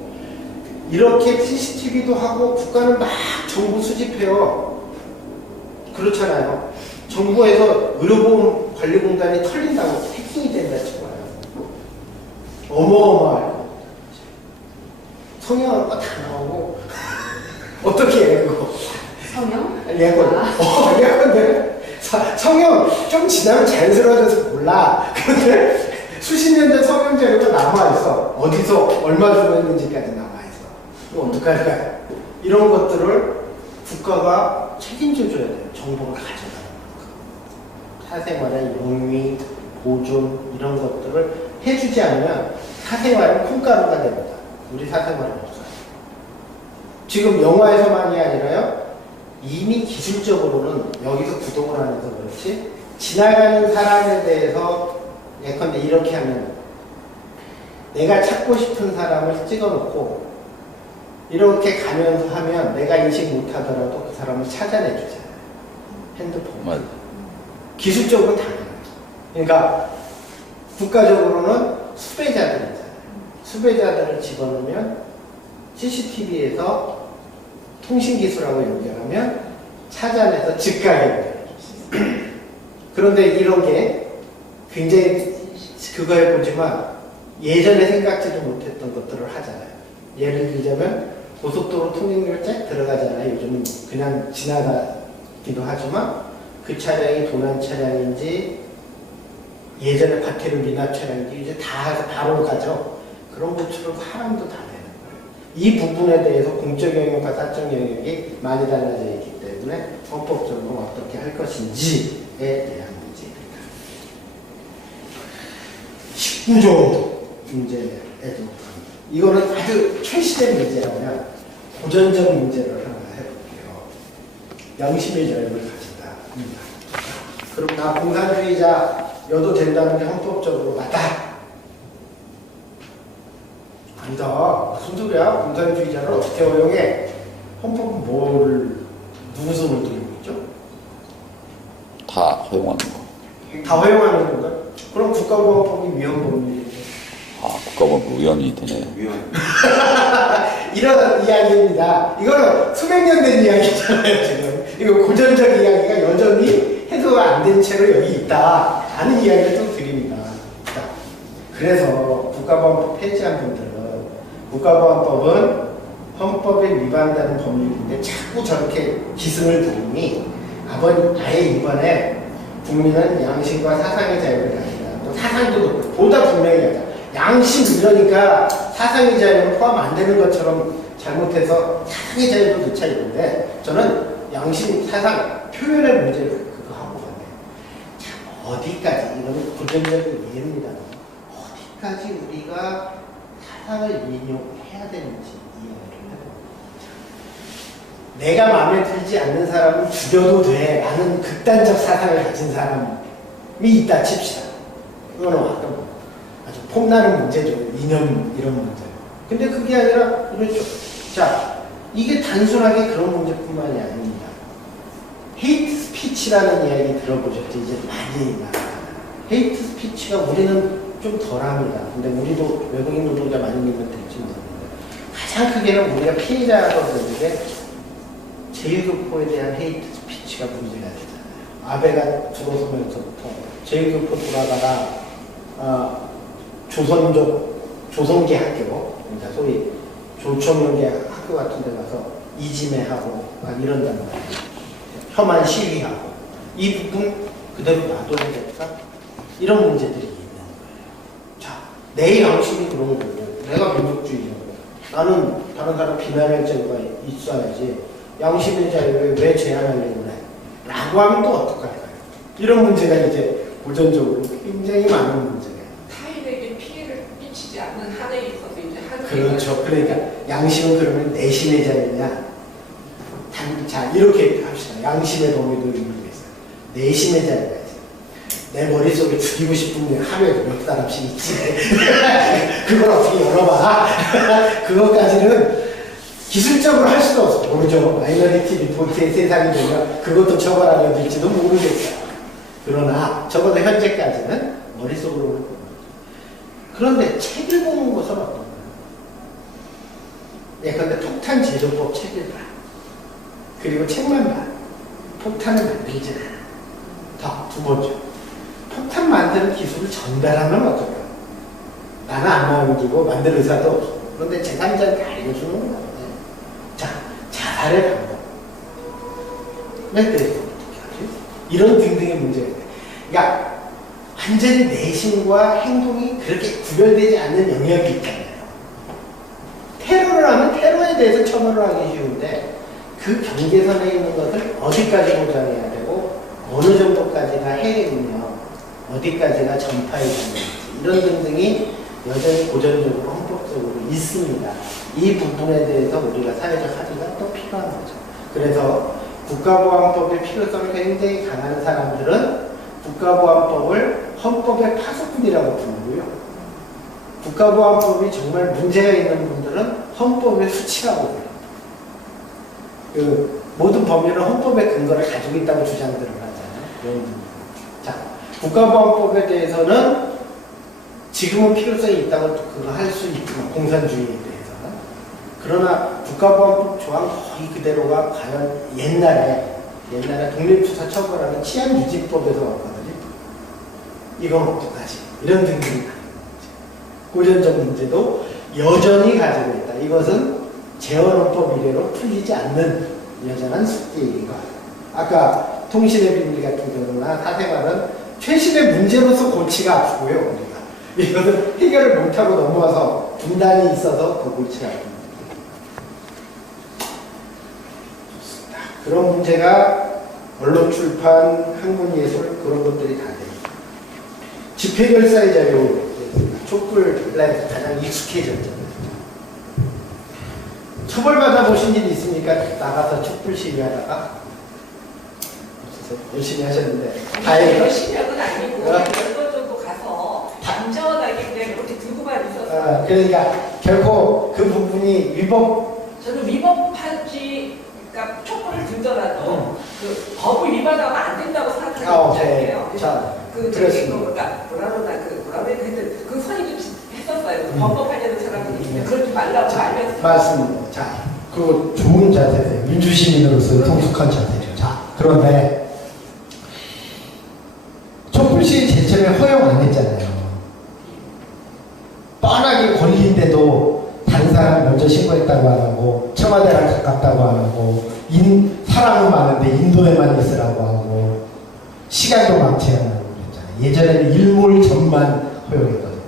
이렇게 CCTV도 하고 국가는 막 정보 수집해요. 그렇잖아요. 정부에서 의료보험관리공단이 털린다고 해킹이 된다 치고요. 어마어마할 거. 성형할 거 다 나오고 어떻게 해 그거? 성형? 예컨대. 예컨대. 성형 좀 지나면 자연스러워져서 몰라. 그런데 수십 년 전 성형 자료가 남아있어. 어디서 얼마 주고 했는지까지 남아있어. 이거 어떡할까요? 이런 것들을 국가가 책임져줘야 돼요. 정보를 가져가는 거. 사생활의 용의, 보존 이런 것들을 해주지 않으면 사생활은 콩가루가 됩니다. 우리 사생활은 없어요. 지금 영화에서만이 아니라요. 이미 기술적으로는 여기서 구독을 안 해서 그렇지 지나가는 사람에 대해서 예컨대 이렇게 하면 내가 찾고 싶은 사람을 찍어놓고 이렇게 가면서 하면 내가 인식 못하더라도 그 사람을 찾아내주잖아요. 핸드폰. 맞아. 기술적으로 당연해요. 그러니까 국가적으로는 수배자들 있잖아요. 수배자들을 집어넣으면 CCTV에서 통신기술하고 연결하면 찾아내서 즉각에 돼요. 그런데 이런 게 굉장히 그거 해보지만 예전에 생각지도 못했던 것들을 하잖아요. 예를 들자면 고속도로 통행료를 쫙 들어가잖아요. 요즘은 그냥 지나가기도 하지만 그 차량이 도난 차량인지 예전에 과태료 미납 차량인지 이제 다 해서 바로 가죠. 그런 것처럼 사람도 다 되는 거예요. 이 부분에 대해서 공적 영역과 사적 영역이 많이 달라져 있기 때문에 헌법적으로 어떻게 할 것인지에 대한 문제입니다. 19조 문제에도 이거는 아주 최신의 문제라면 고전적 문제를 하나 해볼게요. 양심의 자유를 가진다. 그럼 나 공산주의자여도 된다는 게 헌법적으로 맞다. 아니다. 무슨 소리야? 공산주의자를 어떻게 허용해? 헌법은 뭐를 누구 손을 들고 있죠? 다 허용하는 거. 다 허용하는 건가? 그럼 국가보안법이 위헌법이에요. 국가보안법 위헌이 되네. 이런 이야기입니다. 이거는 수백 년 된 이야기잖아요, 지금. 이거 고전적 이야기가 여전히 해도 안 된 채로 여기 있다. 라는 이야기를 좀 드립니다. 자, 그래서 국가보안법 폐지한 분들은 국가보안법은 헌법에 위반되는 법률인데 자꾸 저렇게 기승을 부리니 아예 이번에 국민은 양심과 사상의 자유를 가진다. 또 사상도 보다 분명히 하자. 양심 이러니까 사상의 자유는 포함 안 되는 것처럼 잘못해서 사상의 자유도 넣자 이건데 저는 양심, 사상, 표현의 문제를 그거 하고 가네. 자, 어디까지 이거는 고전적인 이해입니다. 어디까지 우리가 사상을 인용해야 되는지 이해를 해봅니다. 내가 마음에 들지 않는 사람은 죽여도 돼 라는 극단적 사상을 가진 사람이 있다 칩시다. 이거는 아주 폼나는 문제죠. 이념 이런 문제. 근데 그게 아니라 이렇죠. 자, 이게 단순하게 그런 문제뿐만이 아닙니다. 헤이트 스피치라는 이야기 들어보셨죠? 이제 많이 나와요. 헤이트 스피치가 우리는 좀 덜합니다. 근데 우리도 외국인 노동자 많이 있는 될지 모르겠는데 가장 크게는 우리가 피해자라고 그러는 게 제1교포에 대한 헤이트 스피치가 문제가 되잖아요. 아베가 들어서면서부터 제1교포 돌아가라 조선계 학교, 그러니까 소위 조총련계 학교 같은 데 가서 이지매하고 막 이런단 말이에요. 혐한 시위하고 이 부분 그대로 놔둬야 될까? 이런 문제들이 있는 거예요. 자, 내 양심이 그런 거고 내가 민족주의자고 나는 다른 사람 비난할 자유가 있어야지 양심의 자유를 왜 제한하려고 그래? 라고 하면 또 어떡할까요? 이런 문제가 이제 고전적으로 굉장히 많은 문제예요. 타인에게 피해를 끼치지 않는 한에 있어서 이제 한 그렇죠. 그러니까 양심은 그러면 내심의 자유냐? 자, 이렇게 합시다. 양심의 동의도 모르겠어요. 내심의 자유가 있어요. 내 머릿속에 죽이고 싶은 게 하루에 몇 사람씩 있지. 그걸 어떻게 열어봐. 그것까지는 기술적으로 할 수도 없어. 모르죠. 마이너리티 리포트의 세상이 되면 그것도 처벌하게 될지도 모르겠어요. 그러나 적어도 현재까지는 머릿속으로 할 겁니다. 그런데 책을 보는 것은 어떤가요? 예컨대 폭탄 제조법 책을 봐. 그리고 책만 봐. 폭탄을 만들지 않아. 두 번째. 폭탄 만드는 기술을 전달하면 어떨까요? 나는 안 남기고 만들 의사도 없어. 그런데 제3자한테 알려주는 건 어때? 자, 자살의 방법. 왜 그래서 어떻게 하지? 이런 등등의 문제가 있어요. 그러니까 완전히 내심과 행동이 그렇게 구별되지 않는 영역이 있잖아요. 테러를 하면 테러에 대해서 처벌을 하기 쉬운데 그 경계선에 있는 것을 어디까지 보장해야 되고 어느 정도까지가 해이며 어디까지가 전파의 장면인지 이런 등등이 여전히 고전적으로 헌법적으로 있습니다. 이 부분에 대해서 우리가 사회적 합의가 또 필요한 거죠. 그래서 국가보안법의 필요성이 굉장히 강한 사람들은 국가보안법을 헌법의 파수꾼이라고 부르고요. 국가보안법이 정말 문제가 있는 분들은 헌법의 수치라고 불러요. 그 모든 법률은 헌법의 근거를 가지고 있다고 주장들을 하잖아요. 자, 국가보안법에 대해서는 지금은 필요성이 있다고 그거 할 수 있지만 공산주의에 대해서는 그러나 국가보안법 조항 거의 그대로가 과연 옛날에 독립투사 처벌하는 치안유지법에서 왔거든요. 이건 어떡하지? 이런 등등이 고전적 문제도 여전히 가지고 있다. 이것은 재헌헌법 이래로 풀리지 않는 여전한 숙제이가. 아까 통신의 비밀 같은 경우나 사생활은 최신의 문제로서 골치가 아프고요. 우리가 이것은 해결을 못하고 넘어와서 분단이 있어서 그 골치가 아픕니다. 좋습니다. 그런 문제가 언론 출판, 학문 예술 그런 것들이 다 됩니다. 집회결사의 자유, 촛불에 가장 익숙해졌잖아요. 처벌받아 보신 일 있습니까? 나가서 촛불 시위하다가 없으세요? 열심히 하셨는데 다행히 열심히 한 건 아니고 몇 번 정도 가서 안전하게 그냥 이렇게 들고만 있었어요. 그러니까 결코 그 부분이 위법. 저는 위법하지, 그러니까 촛불을 들더라도 그 법을 위반하면 안 된다고 생각하는 입장이에요. 자, 그렇습니다. 그러니까 뭐라고 했든 그 선이 좀 했었어요. 범법하려는 사람들이 그러지 말라고 알면서. 맞습니다. 자, 그 좋은 자세세요. 민주시민으로서의 성숙한 자세죠. 자, 그런데 촛불 시위 제철에 허용 안 했잖아요. 뻔하게 걸린데도 다른 사람 먼저 신고했다고 안 하고 청와대랑 가깝다고 안 하고 사람은 많은데 인도에만 있으라고 하고 시간도 많지 않아. 예전에는 일몰전만 허용했거든요.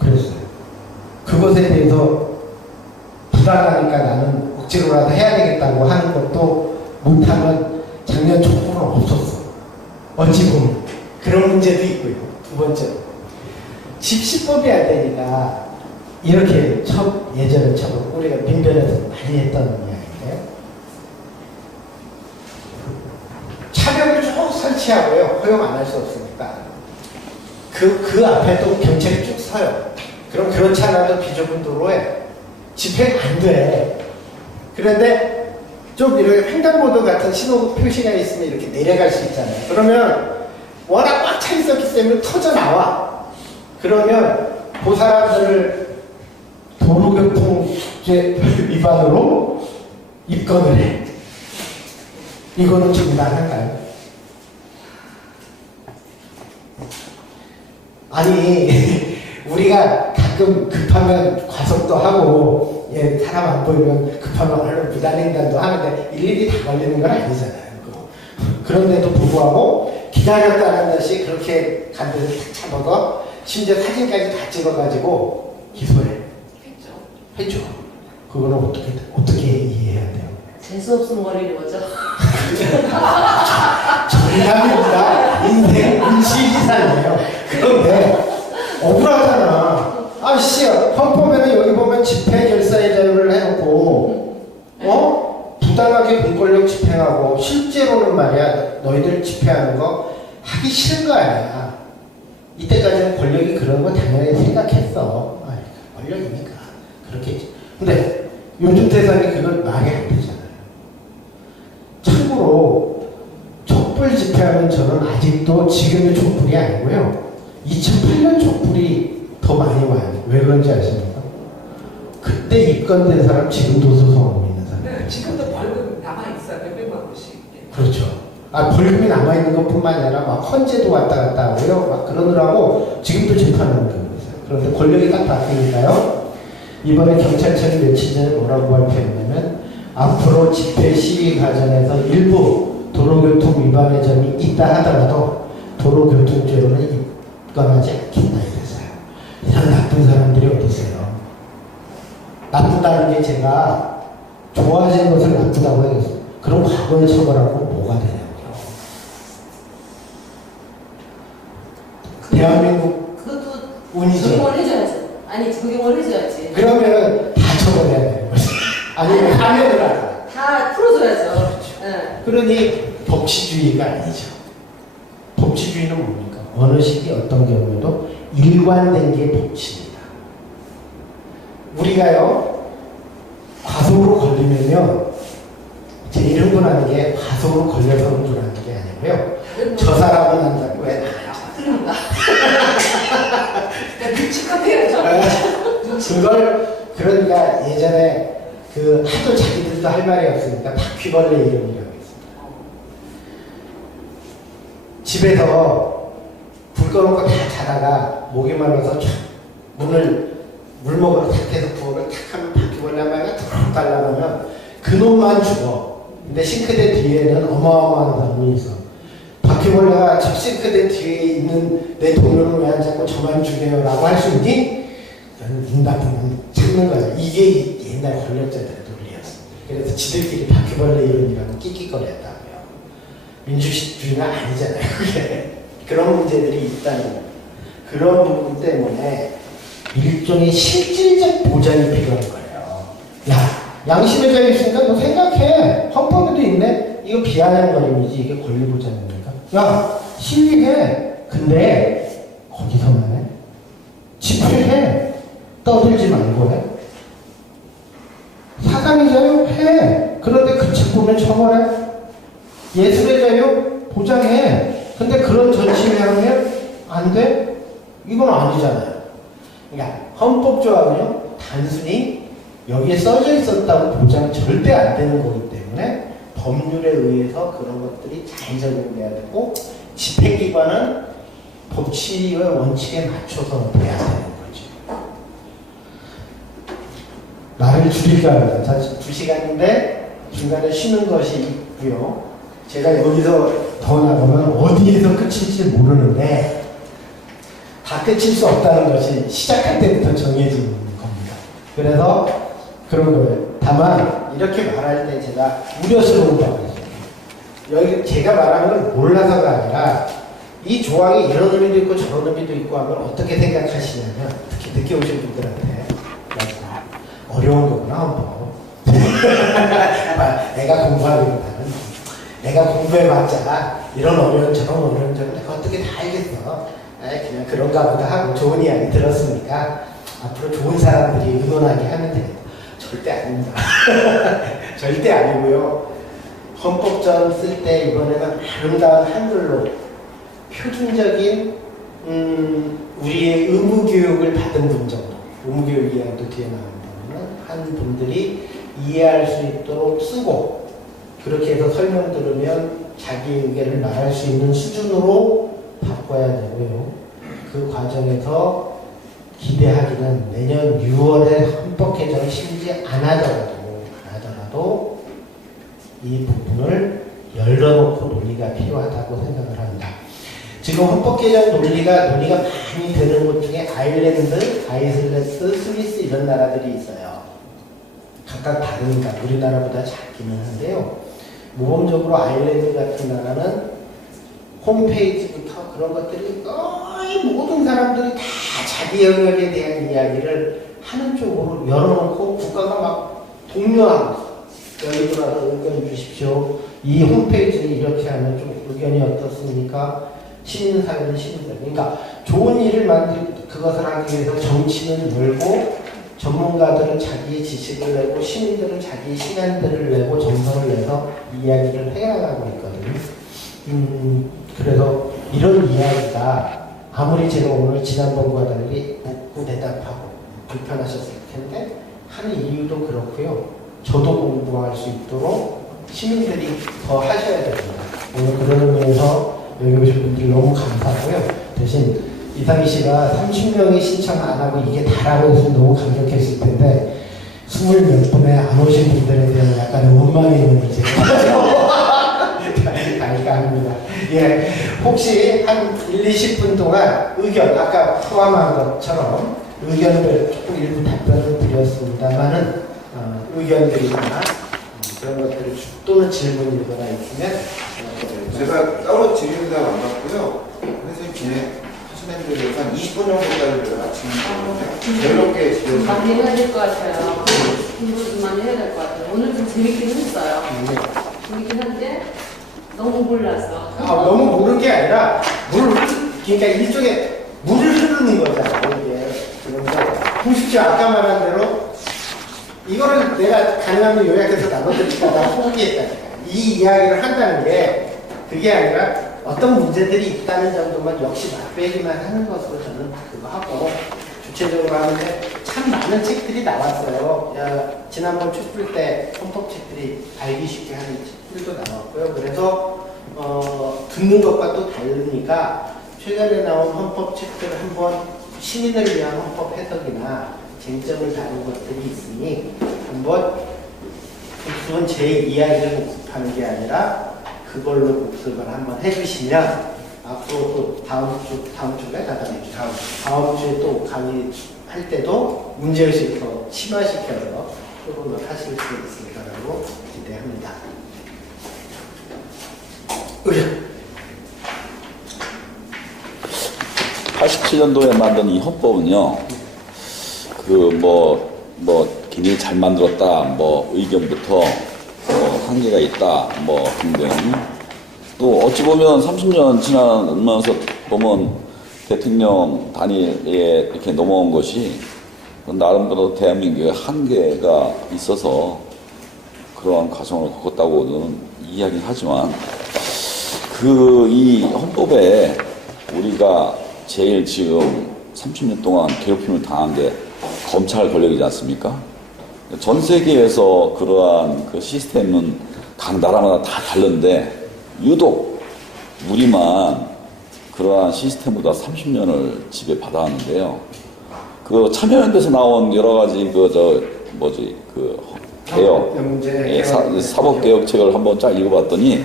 그랬어요. 그것에 대해서 불안하니까 나는 억지로라도 해야 되겠다고 하는 것도 못하면 작년 촛불은 없었어. 어찌 보면. 그런 문제도 있고요. 두 번째로. 집시법이 안 되니까 이렇게 예전에 우리가 민변에서 많이 했던 이야기인데 차벽을 쭉 설치하고요. 허용 안 할 수 없으니까. 그 앞에 또 경찰이 쭉 서요. 그럼 그렇지 않아도 비좁은 도로에 집회가 안 돼. 그런데 좀 이렇게 횡단보도 같은 신호 표시가 있으면 이렇게 내려갈 수 있잖아요. 그러면 워낙 꽉 차 있었기 때문에 터져 나와. 그러면 그 사람들을 도로교통죄 위반으로 입건을 해. 이거는 정당한가요? 아니 우리가 가끔 급하면 과속도 하고 사람 안 보이면 급하면 얼른 부단횡단도 하는데 일일이 다 걸리는 건 아니잖아요. 그런데도 불구하고 기다렸다는 듯이 그렇게 간 데서 탁 잡아서 심지어 사진까지 다 찍어가지고 기소해. 했죠. 그거는 어떻게 이해해야 돼요? 재수없음 거리는 거죠. 정답입니다. 인생 운치기사예요. 그런데 억울하잖아. 아씨, 헌법에는 여기 보면 집회 결사의 자유를 해놓고 부당하게 공권력 집행하고 실제로는 말이야 너희들 집회하는 거 하기 싫은 거 아니야. 이때까지는 권력이 그런 거 당연히 생각했어. 권력이니까 그렇게 했지. 근데 요즘 세상에 그걸 말이 안 되잖아요. 참고로 촛불 집회하면 저는 아직도 지금의 촛불이 아니고요. 2008년 촛불이 더 많이 와요. 왜 그런지 아십니까? 그때 입건된 사람 지금도 소송하고 있는 사람. 네, 지금도 벌금 남아있어요. 몇백만 원씩. 그렇죠. 벌금이 남아있는 것뿐만 아니라 막 헌재도 왔다 갔다 하고요. 막 그러느라고 지금도 재판을 하고 있어요. 그런데 권력이 딱 바뀌니까요. 이번에 경찰청이 며칠 전에 뭐라고 발표했냐면 앞으로 집회 시위 과정에서 일부 도로교통 위반의 점이 있다 하더라도 도로교통죄로는 입건하지 않겠다 이랬어요. 이런 나쁜 사람들이 어디 있어요? 나쁘다는 게 제가 좋아지는 것을 나쁘다고 하겠어요. 그럼 과거에 처벌하고 뭐가 되냐고요. 대한민국 그것도 운이죠. 적용을 해줘야죠. 아니 적용을 해줘야지. 그러면 다 처벌해야 되는 거지. 아니면 감면을 하라. 다 풀어줘야죠. 네. 그러니 법치주의가 아니죠. 법치주의는 뭡니까? 어느 시기 어떤 경우에도 일관된 게 법치입니다. 우리가요 과속으로 걸리면요 제일 흥분하는 게 과속으로 걸려서 흥분하는 게 아니고요. 저 사람은 한다고 왜 나요? 그러니까. 눈치껏 해야죠. 그걸 그러니까 예전에 하도 자기들도 할 말이 없으니까 바퀴벌레 이름이라고 했습니다. 집에서 불 꺼놓고 다 자다가 목이 말라서 물 먹으러 탁 해서 부엌을 탁 하면 바퀴벌레 한 마리가 툭 달라가면 그놈만 죽어. 근데 싱크대 뒤에는 어마어마한 사람이 있어. 바퀴벌레가 저 싱크대 뒤에 있는 내 동료는 왜 안 잡고 저만 죽여요? 라고 할 수 있니? 응답은 찾는 거야. 이게 옛날 권력자들의 논리였어. 그래서 지들끼리 바퀴벌레 이론이라고 끽끽거렸다고요. 민주주의가 아니잖아요. 그게. 그런 문제들이 있다는 거예요. 그런 부분 때문에 일종의 실질적 보장이 필요한 거예요. 야, 양심의 자유 있으니까 너 생각해. 헌법에도 있네. 이거 비아냥거림이지 이게 권리 보장입니까? 야, 시위해. 근데 거기서만 해. 집회해. 떠들지 말고 해. 사상의 자유 해. 그런데 그 직분을 처벌해. 예술의 자유 보장해. 근데 그런 전시회하면 안 돼? 이건 아니잖아요. 그러니까 헌법조항은요 단순히 여기에 써져 있었다고 보장이 절대 안 되는 거기 때문에 법률에 의해서 그런 것들이 잘 적용돼야 되고 집행기관은 법치의 원칙에 맞춰서 돼야 되는 거죠. 말을 줄이려 합니다. 자, 2시간인데 중간에 쉬는 것이 있고요. 제가 여기서 더 나가면 어디에서 끝일지 모르는데 다 끝일 수 없다는 것이 시작할 때부터 정해진 겁니다. 그래서 그런 거예요. 다만 이렇게 말할 때 제가 우려스러운 바가 있어요. 여기 제가 말하는 건 몰라서가 아니라 이 조항이 이런 의미도 있고 저런 의미도 있고 하면 어떻게 생각하시냐면 특히 늦게 오신 분들한테 어려운 거구나 한번 내가 공부하기보다는 내가 공부해봤자 이런 어려운 저런 어려운 저런 내가 어떻게 다 알겠어. 그냥 그런가 보다 하고 좋은 이야기 들었으니까 앞으로 좋은 사람들이 의논하게 하면 되겠다. 절대 아닙니다. 절대 아니고요. 헌법전 쓸 때 이번에는 아름다운 한글로 표준적인 우리의 의무교육을 받은 분 정도, 의무교육 이야기도 뒤에 나온다면 한 분들이 이해할 수 있도록 쓰고 그렇게 해서 설명 들으면 자기 의견을 말할 수 있는 수준으로 바꿔야 되고요. 그 과정에서 기대하기는 내년 6월에 헌법 개정을 심지 안 하더라도 이 부분을 열어놓고 논의가 필요하다고 생각을 합니다. 지금 헌법 개정 논의가 많이 되는 곳 중에 아일랜드, 아이슬란드, 스위스 이런 나라들이 있어요. 각각 다르니까 우리나라보다 작기는 한데요. 모범적으로 아일랜드 같은 나라는 홈페이지부터 그런 것들이 거의 모든 사람들이 다 자기 영역에 대한 이야기를 하는 쪽으로 열어놓고 국가가 막 독려하고 있어요. 여기 들어와서 의견 주십시오. 이 홈페이지를 이렇게 하면 좀 의견이 어떻습니까? 시민사회는 시민사회. 그러니까 좋은 일을 그것을 하기 위해서 정치는 열고 전문가들은 자기의 지식을 내고 시민들은 자기의 시간들을 내고 정성을 내서 이야기를 해나가고 있거든요. 그래서 이런 이야기가 아무리 제가 오늘 지난번과 달리 묻고 대답하고 불편하셨을 텐데 하는 이유도 그렇고요. 저도 공부할 수 있도록 시민들이 더 하셔야 됩니다. 오늘 그런 의미에서 여기 오신 분들 너무 감사하고요. 대신 이상희 씨가 30명이 신청 안 하고 이게 다라고 해서 너무 감격했을 텐데 20몇 분에 안 오신 분들에 대한 약간의 원망이 있는 제가 합니다. 예, 혹시 한 1, 20분 동안 의견, 아까 포함한 것처럼 의견을 조금 일부 답변을 드렸습니다만은 의견들이나 그런 것들을 또는 질문이거나 있으면 제가 따로 질의응답 안 받고요. 선생님 진행하시는 데에 대해서 한 20분 정도까지 마치는 자유롭게 좀 많이 해야 될 것 같아요. 공부 좀 많이 해야 될 것 같아요. 오늘 좀 재밌긴 했어요. 재밌긴 한데 너무 몰랐어. 너무 모르는 게 아니라 그러니까 일종의 물을 흐르는 거잖아요. 이게 그런데 보십시오. 아까 말한 대로 이거를 내가 가능하면 요약해서 나눠드릴까 나 포기했다니까. 이 이야기를 한다는 게 그게 아니라 어떤 문제들이 있다는 정도만 역시 맛배기만 하는 것으로 저는 그거 하고 주체적으로 하는데 참 많은 책들이 나왔어요. 지난번 촛불 때 헌법 책들이 알기 쉽게 하는 책들도 나왔고요. 그래서 듣는 것과 또 다르니까 최근에 나온 헌법 책들을 한번 시민을 위한 헌법 해석이나 쟁점을 다룬 것들이 있으니 한번 복습은 제 이야기를 복습하는 게 아니라 그걸로 복습을 한번 해주시면 앞으로 또 다음 주에 다음 주에 또 강의할 때도 문제의식을 더 심화시켜서 조금 더 하실 수 있을 거라고 기대합니다. 87년도에 만든 이 헌법은요, 굉장히 잘 만들었다, 의견부터, 한계가 있다, 등등. 또, 어찌 보면 30년 지나면서 보면 대통령 단위에 이렇게 넘어온 것이 나름대로 대한민국의 한계가 있어서 그러한 과정을 겪었다고는 이야기는 하지만, 이 헌법에 우리가 제일 지금 30년 동안 괴롭힘을 당한 게 검찰 권력이지 않습니까? 전 세계에서 그러한 그 시스템은 각 나라마다 다 다른데 유독 우리만 그러한 시스템보다 30년을 지배받아왔는데요. 그 참여연대에서 나온 여러 가지 개혁, 사법개혁책을 한번 쫙 읽어봤더니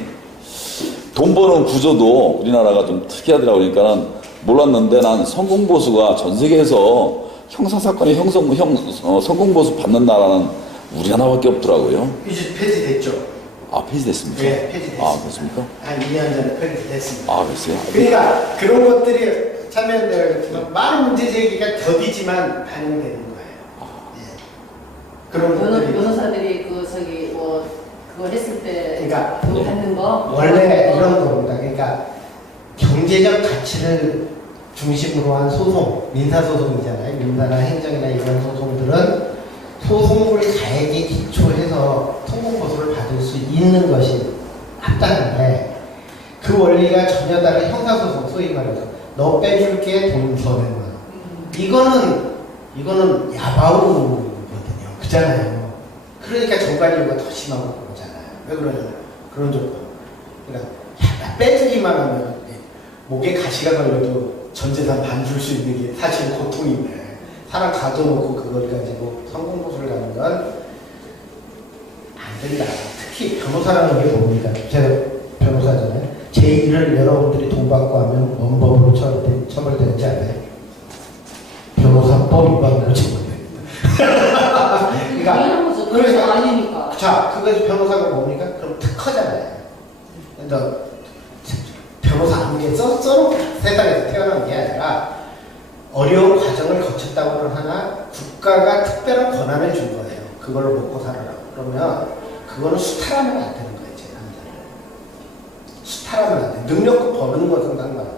돈 버는 구조도 우리나라가 좀 특이하더라고요. 그러니까는 몰랐는데 난 성공보수가 전 세계에서 형사사건에 성공보수 받는 나라는 우리나라밖에 없더라고요. 이제 폐지됐죠? 폐지됐습니까? 네, 폐지됐습니다. 그렇습니까? 한 2년 전에 폐지됐습니다. 그랬어요? 그러니까 그런 것들이 참여연대가 많은 문제 제기가 더디지만 반영되는 거예요. 그런 것들이 변호사들이 그걸 했을 때 그러니까 그거 받는 거 원래 이런 겁니다. 그러니까 경제적 가치를 중심으로 한 소송, 민사소송이잖아요. 민사나 행정이나 이런 소송들은 소송을 가액에 기초해서 성공보수를 받을 수 있는 것이 합당한데 그 원리가 전혀 다른 형사소송, 소위 말해서 너 빼줄게 돈 더 내면 이거는 야바우거든요. 그잖아요. 그러니까 정관이유가 더 심하고 그러잖아요. 왜 그러냐면 그런 조건. 그러니까 야, 빼주기만 하면 목에 가시가 걸려도 전 재산 반 줄 수 있는 게 사실 고통인데 사람 가둬놓고 그걸 가지고 성공보수를 가는 건 안 된다. 특히 변호사라는 게 뭡니까? 제가 변호사잖아요. 제 일을 여러분들이 돈 받고 하면 원법으로 처벌되는지 알아요? 변호사법 위반으로 처벌됩니다. 당연한 거죠. 그래서 아니니까. 자, 그것이 변호사가 뭡니까? 그럼 특허잖아요. 그러니까 변호사 아무게 써놓고 세상에서 태어난 게 아니라 어려운 과정을 거쳤다고는 하나 국가가 특별한 권한을 준 거예요. 그걸로 먹고 살아라. 그러면 그거는 수탈하면 안 되는 거예요. 제 남자를. 수탈하면 안 돼. 능력껏 버는 것은 상관없죠.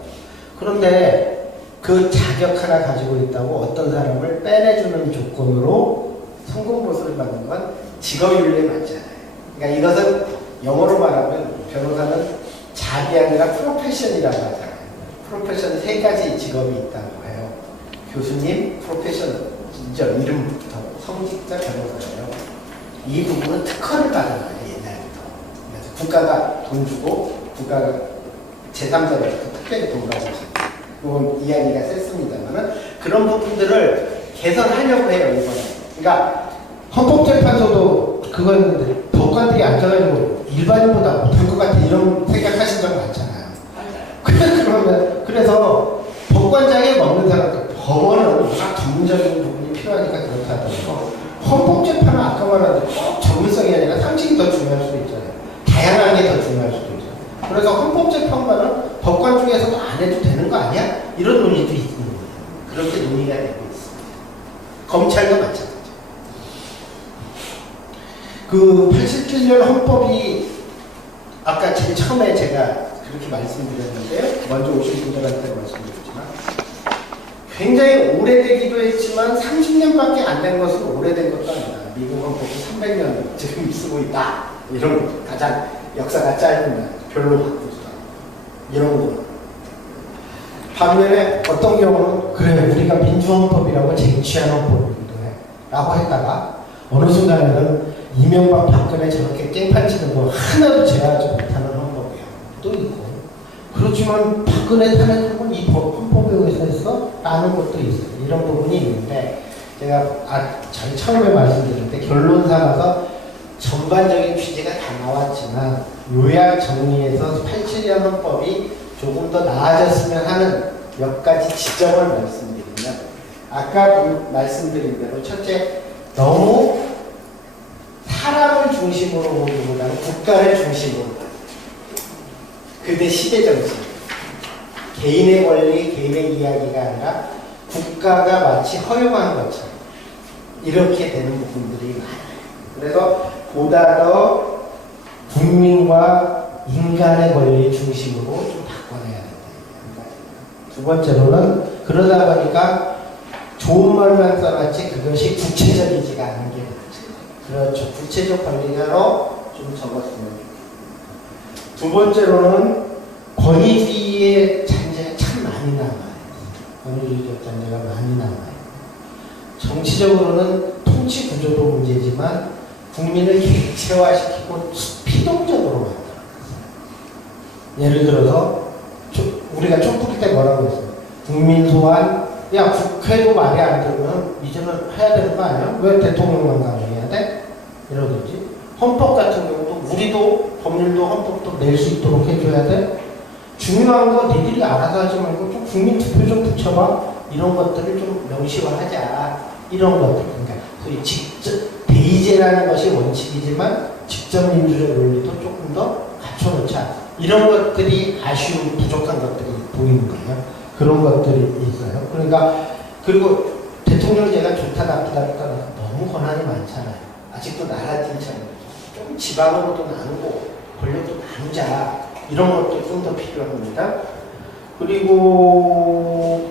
그런데 그 자격 하나 가지고 있다고 어떤 사람을 빼내주는 조건으로 성공보수를 받는 건 직업윤리에 맞지 않아요. 그러니까 이것은 영어로 말하면 변호사는 잡이 아니라 프로페션이라고 하잖아요. 프로페션 세 가지 직업이 있다고 해요. 교수님, 프로페셔널, 진짜 이름부터 성직자 변호사예요. 이 부분은 특허를 받은 거예요, 옛날부터. 그래서 국가가 돈 주고, 국가가 제3자로서 특별히 돈 받을 수 있어요. 그건 이야기가 셌습니다만은 그런 부분들을 개선하려고 해요, 이번에. 그러니까 헌법재판소도 그건 법관들이 앉아가지고 일반인보다 못할 것 같아 이런 생각하신 적 많잖아요. 그래서 법관장에 먹는 사람들, 법원은 워낙 전문적인 부분이 필요하니까 그렇다 하더라도 헌법재판은 아까 말한 꼭 전문성이 아니라 상식이 더 중요할 수도 있잖아요. 다양한 게 더 중요할 수도 있잖아요. 그래서 헌법재판관은 법관 중에서도 안 해도 되는 거 아니야? 이런 논의도 있는 거예요. 그렇게 논의가 되고 있습니다. 검찰도 마찬가지죠. 그 87년 헌법이 아까 제일 처음에 제가 그렇게 말씀드렸는데요. 먼저 오신 분들한테 말씀드렸지만 굉장히 오래되기도 했지만 30년밖에 안 된 것은 오래된 것도 아니다. 미국 헌법이 300년 지금 쓰고 있다. 이런 거. 가장 역사가 짧은 별로 바꾸지도 않고 이런 거. 반면에 어떤 경우는 그래 우리가 민주헌법이라고 쟁취한 헌법이기도 해 라고 했다가 어느 순간에는 이명박 박근혜 저렇게 깽판 치는 거 하나도 제어하지 못하는 헌법이야. 또 있고. 그렇지만 박근혜 탄핵한 건 이 헌법에 의해서 했어? 라는 것도 있어요. 이런 부분이 있는데 제가 전 처음에 말씀드릴 때 결론 삼아서 전반적인 취지가 다 나왔지만 요약 정리해서 87년 헌법이 조금 더 나아졌으면 하는 몇 가지 지점을 말씀드리면 아까 말씀드린 대로 첫째, 너무 사람을 중심으로 보기보다는 국가를 중심으로 그대 시대 정신 개인의 권리, 개인의 이야기가 아니라 국가가 마치 허용한 것처럼 이렇게 되는 부분들이 많아요. 그래서 보다 더 국민과 인간의 권리 중심으로 좀 바꿔내야 된다. 두 번째로는 그러다 보니까 좋은 말만 써놨지 그것이 구체적이지가 않은 게 그렇죠. 구체적 관리자로 좀 적었으면 좋겠습니다. 두 번째로는 권위주의의 잔재가 참 많이 남아요. 권위주의적 잔재가 많이 남아요. 정치적으로는 통치 구조도 문제지만 국민을 객체화시키고 피동적으로 만들어놨어요. 예를 들어서 우리가 촛불 때 뭐라고 했어요? 국민 소환, 야 국회도 말이 안 들으면 이제는 해야 되는 거 아니야? 왜 대통령만 강행해야 돼? 이러든지 헌법 같은 경우도 우리도 법률도 헌법도 낼 수 있도록 해줘야 돼? 중요한 거 니들이 알아서 하지 말고 좀 국민 투표 좀 붙여봐. 이런 것들을 좀 명시화하자. 이런 것들. 그러니까 소위 직접 대의제라는 것이 원칙이지만 직접 민주적 논리도 조금 더 갖춰놓자. 이런 것들이 아쉬운 부족한 것들이 보이는 거예요. 그런 것들이 있어요. 그러니까 그리고 대통령제가 좋다 나쁘다 따라서 너무 권한이 많잖아요. 아직도 나라팀처럼 좀 지방으로도 나누고 권력도 나누자. 이런 것도 좀 더 필요합니다. 그리고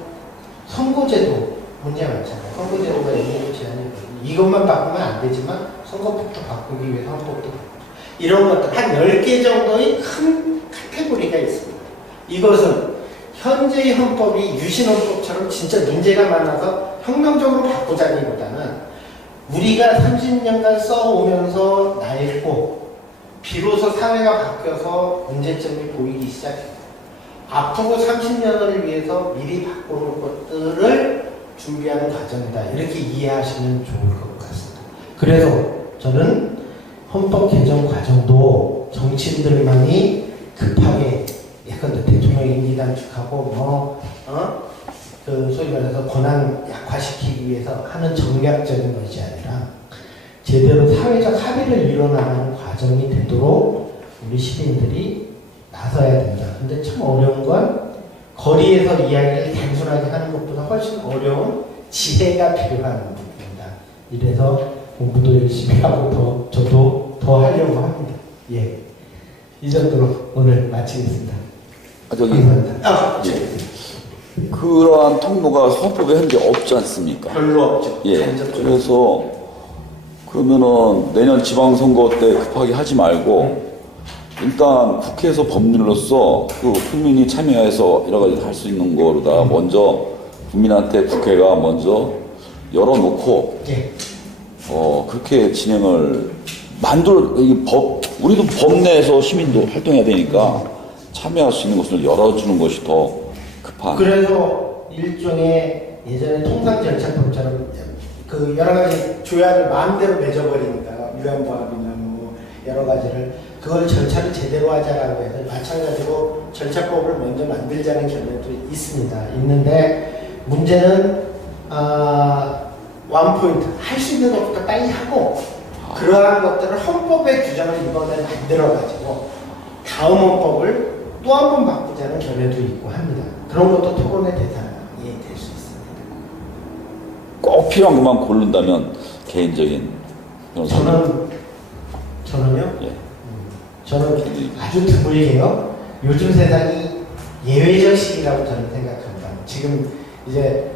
선거제도 문제 많잖아요. 선거제도가 연구 제한이 이것만 바꾸면 안 되지만 선거법도 바꾸기 위해서 헌법도 바꾸고 이런 것들 한 10개 정도의 큰 카테고리가 있습니다. 이것은 현재의 헌법이 유신헌법처럼 진짜 문제가 많아서 혁명적으로 바꾸자기보다는 우리가 30년간 써오면서 낡고 비로소 사회가 바뀌어서 문제점이 보이기 시작했고 앞으로 30년을 위해서 미리 바꾸는 것들을 준비하는 과정이다. 이렇게 이해하시면 좋을 것 같습니다. 그래서 저는 헌법 개정 과정도 정치인들만이 급하게 약간 대통령 임기 단축하고 그 소위 말해서 권한 약화시키기 위해서 하는 정략적인 것이 아니라 제대로 사회적 합의를 이뤄나가는 과정이 되도록 우리 시민들이 나서야 된다. 근데 참 어려운 건 거리에서 이야기를 단순하게 하는 것보다 훨씬 어려운 지혜가 필요한 부분입니다. 이래서 공부도 열심히 하고 저도 더 하려고 합니다. 예. 이 정도로 오늘 마치겠습니다. 감사합니다. 예. 그러한 통로가 헌법에 현재 없지 않습니까? 별로 없죠. 예. 그래서 그러면은 내년 지방선거 때 급하게 하지 말고 일단 국회에서 법률로서 그 국민이 참여해서 여러 가지 할 수 있는 거로다 먼저 국민한테 국회가 먼저 열어놓고 예. 그렇게 진행을 우리도 법 내에서 시민도 활동해야 되니까 참여할 수 있는 것을 열어주는 것이 더 급한. 그래서 일종의 예전에 통상 절차법처럼 그 여러 가지 조약을 마음대로 맺어버리니까 위안부합이나 뭐 여러 가지를 그걸 절차를 제대로 하자라고 해서 마찬가지로 절차법을 먼저 만들자는 견해도 있습니다. 있는데 문제는 원포인트 할 수 있는 것부터 빨리 하고 그러한 것들을 헌법의 규정을 이번에 만들어가지고 다음 헌법을 또 한 번 바꾸자는 견해도 있고 합니다. 그런 것도 토론의 대상이 될 수 있습니다. 꼭 필요한 것만 고른다면 개인적인 그런 저는요? 예. 저는 아주 드물게요. 요즘 세상이 예외적 시기라고 저는 생각합니다. 지금 이제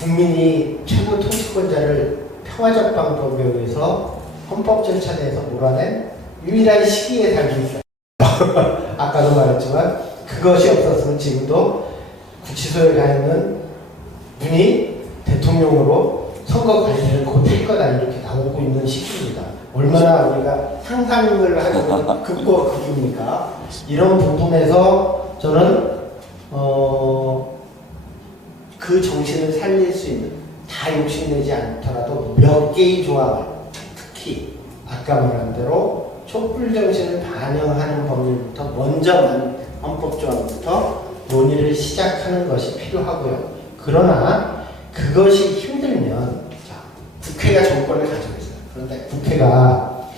국민이 최고 통치권자를 평화적 방법에 의해서 헌법 절차 내에서 몰아낸 유일한 시기에 살고 있어요. 아까도 말했지만 그것이 없었으면 지금도 구치소에 가 있는 분이 대통령으로 선거 관리를 곧 할 거다 이렇게 나오고 있는 시기입니다. 얼마나 우리가 상상을 하는 극과 극입니까? 이런 부분에서 저는 그 정신을 살릴 수 있는 다 욕심내지 않더라도 몇 개의 조항을 특히 아까 말한 대로 촛불 정신을 반영하는 법률부터 먼저 헌법 조항부터 논의를 시작하는 것이 필요하고요. 그러나 그것이 힘들면 국회가 정권을 가지고 있어요. 그런데 국회가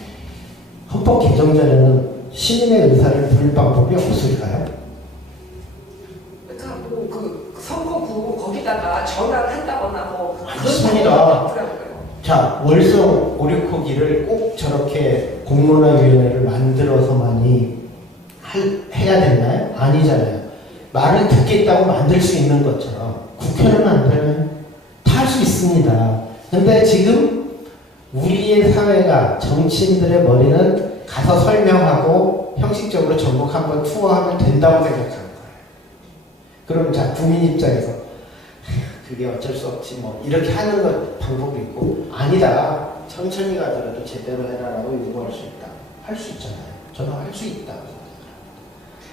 헌법 개정 전에는 시민의 의사를 부릴 방법이 없을까요? 그러니까 뭐 그 선거구 거기다가 전화를 한다거나 뭐 맞습니다. 자, 월성 569기를 꼭 저렇게 공론화위원회를 만들어서만이 해야 되나요? 아니잖아요. 말을 듣겠다고 만들 수 있는 것처럼 국회를 만들면 다 할 수 있습니다. 근데 지금 우리의 사회가 정치인들의 머리는 가서 설명하고 형식적으로 전국 한번 투어하면 된다고 생각하는 거예요. 그럼 자, 국민 입장에서 그게 어쩔 수 없지 뭐 이렇게 하는 것 방법이 있고 아니다. 천천히 가더라도 제대로 해라라고 요구할 수 있다. 할 수 있잖아요. 저는 할 수 있다고 생각합니다.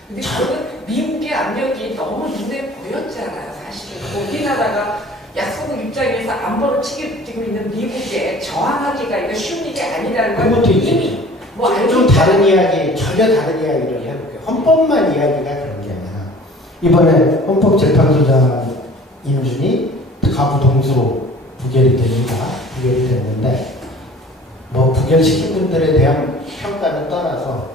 근데 그거는 미국의 압력이 너무 눈에 보였잖아요. 사실은 우리나라가 약소국 입장에서 안보를 책임지고 있는 미국에 저항하기가 이거 쉬운 일이 아니라는 걸 그것도 이미 뭐 좀 다른 이야기, 전혀 다른 이야기를 해볼게요. 헌법만 이야기가 그런 게 아니라 이번에 헌법재판소장 임준이 가부 동수로 부결이 됐는데 뭐 부결시킨 분들에 대한 평가는 떠나서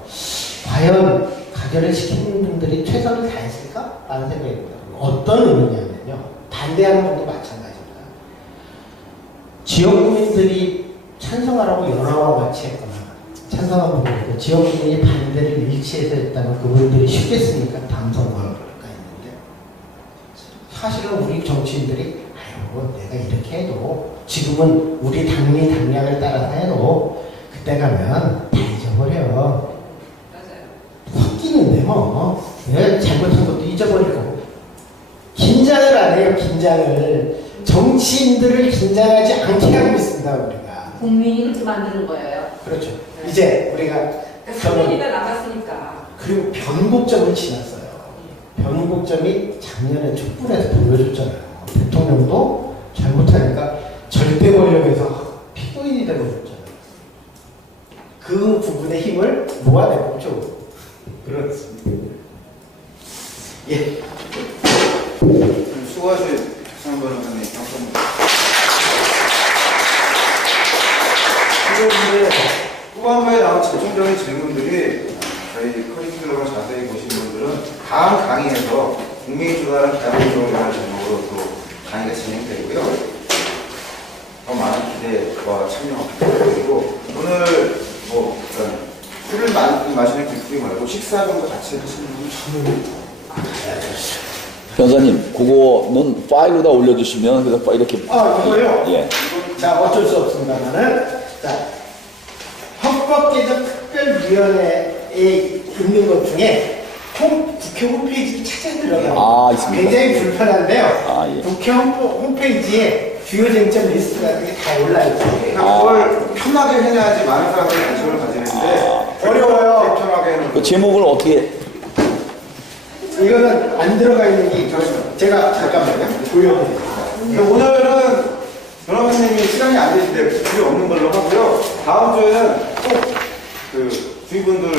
과연 가결을 시킨 분들이 최선을 다했을까? 라는 생각이 듭니다. 어떤 의미냐면요. 반대하는 분도 마찬가지입니다. 지역 국민들이 찬성하라고 연화와 같이 했거나 찬성한 분들이 지역 국민이 반대를 일치해서 했다면 그분들이 쉽겠습니까? 다음 선거가 있는데 사실은 우리 정치인들이 아유 내가 이렇게 해도 지금은 우리 당리 당량을 따라서 해도 그때 가면 다 잊어버려. 맞아요. 섞이는데 뭐. 네, 잘못한 것도 잊어버리고. 긴장을 안 해요, 긴장을. 정치인들을 긴장하지 않게 하고 있습니다, 우리가. 국민이 그렇게 만드는 거예요. 그렇죠. 이제 우리가 그러니까 3년이나 남았으니까. 그리고 변곡점을 지났어요. 변곡점이 작년에 촛불에서 보여줬잖아요. 대통령도 잘못하니까 절대 권력에서 피고인이 되어줬잖아요. 그 부분의 힘을 모아내보죠. 그렇습니다. 예. 수고하실 박상현 변호사님 감사합니다. 그리고 이제 후반부에 나온 집중적인 질문들이 저희 커리큘럼을 자세히 보신 분들은 다음 강의에서 국민이 주관하는 대한민국이라는 제목으로 또 강의가 진행되고요. 더 많은 기대와 참여 부탁드리고 오늘 뭐 일단 술을 많이 마시는 기쁘기 말고 식사 정도 같이 하시는 분은 변호사님, 그거는 파일로다 올려주시면 그래서 이렇게 이거요? 예. 자, 어쩔 수 없습니다만은, 자, 헌법개정특별위원회에 있는 것 중에 국회 홈페이지를 찾아 들어가요. 있습니다. 굉장히 불편한데요. 예. 국회 홈페이지에 주요 쟁점 리스트 같은 게 다 올라있어요. 그걸 편하게 해야지 많은 사람들이 관심을 가지는데 어려워요. 편하게 해놓은 그 제목을 어떻게 이거는 안 들어가 있는 게 제가 잠깐만요. 보여드릴게요. 오늘은 변호사님이 시간이 안 되신데 필요 없는 걸로 하고요. 다음 주에는 꼭 그 주위분들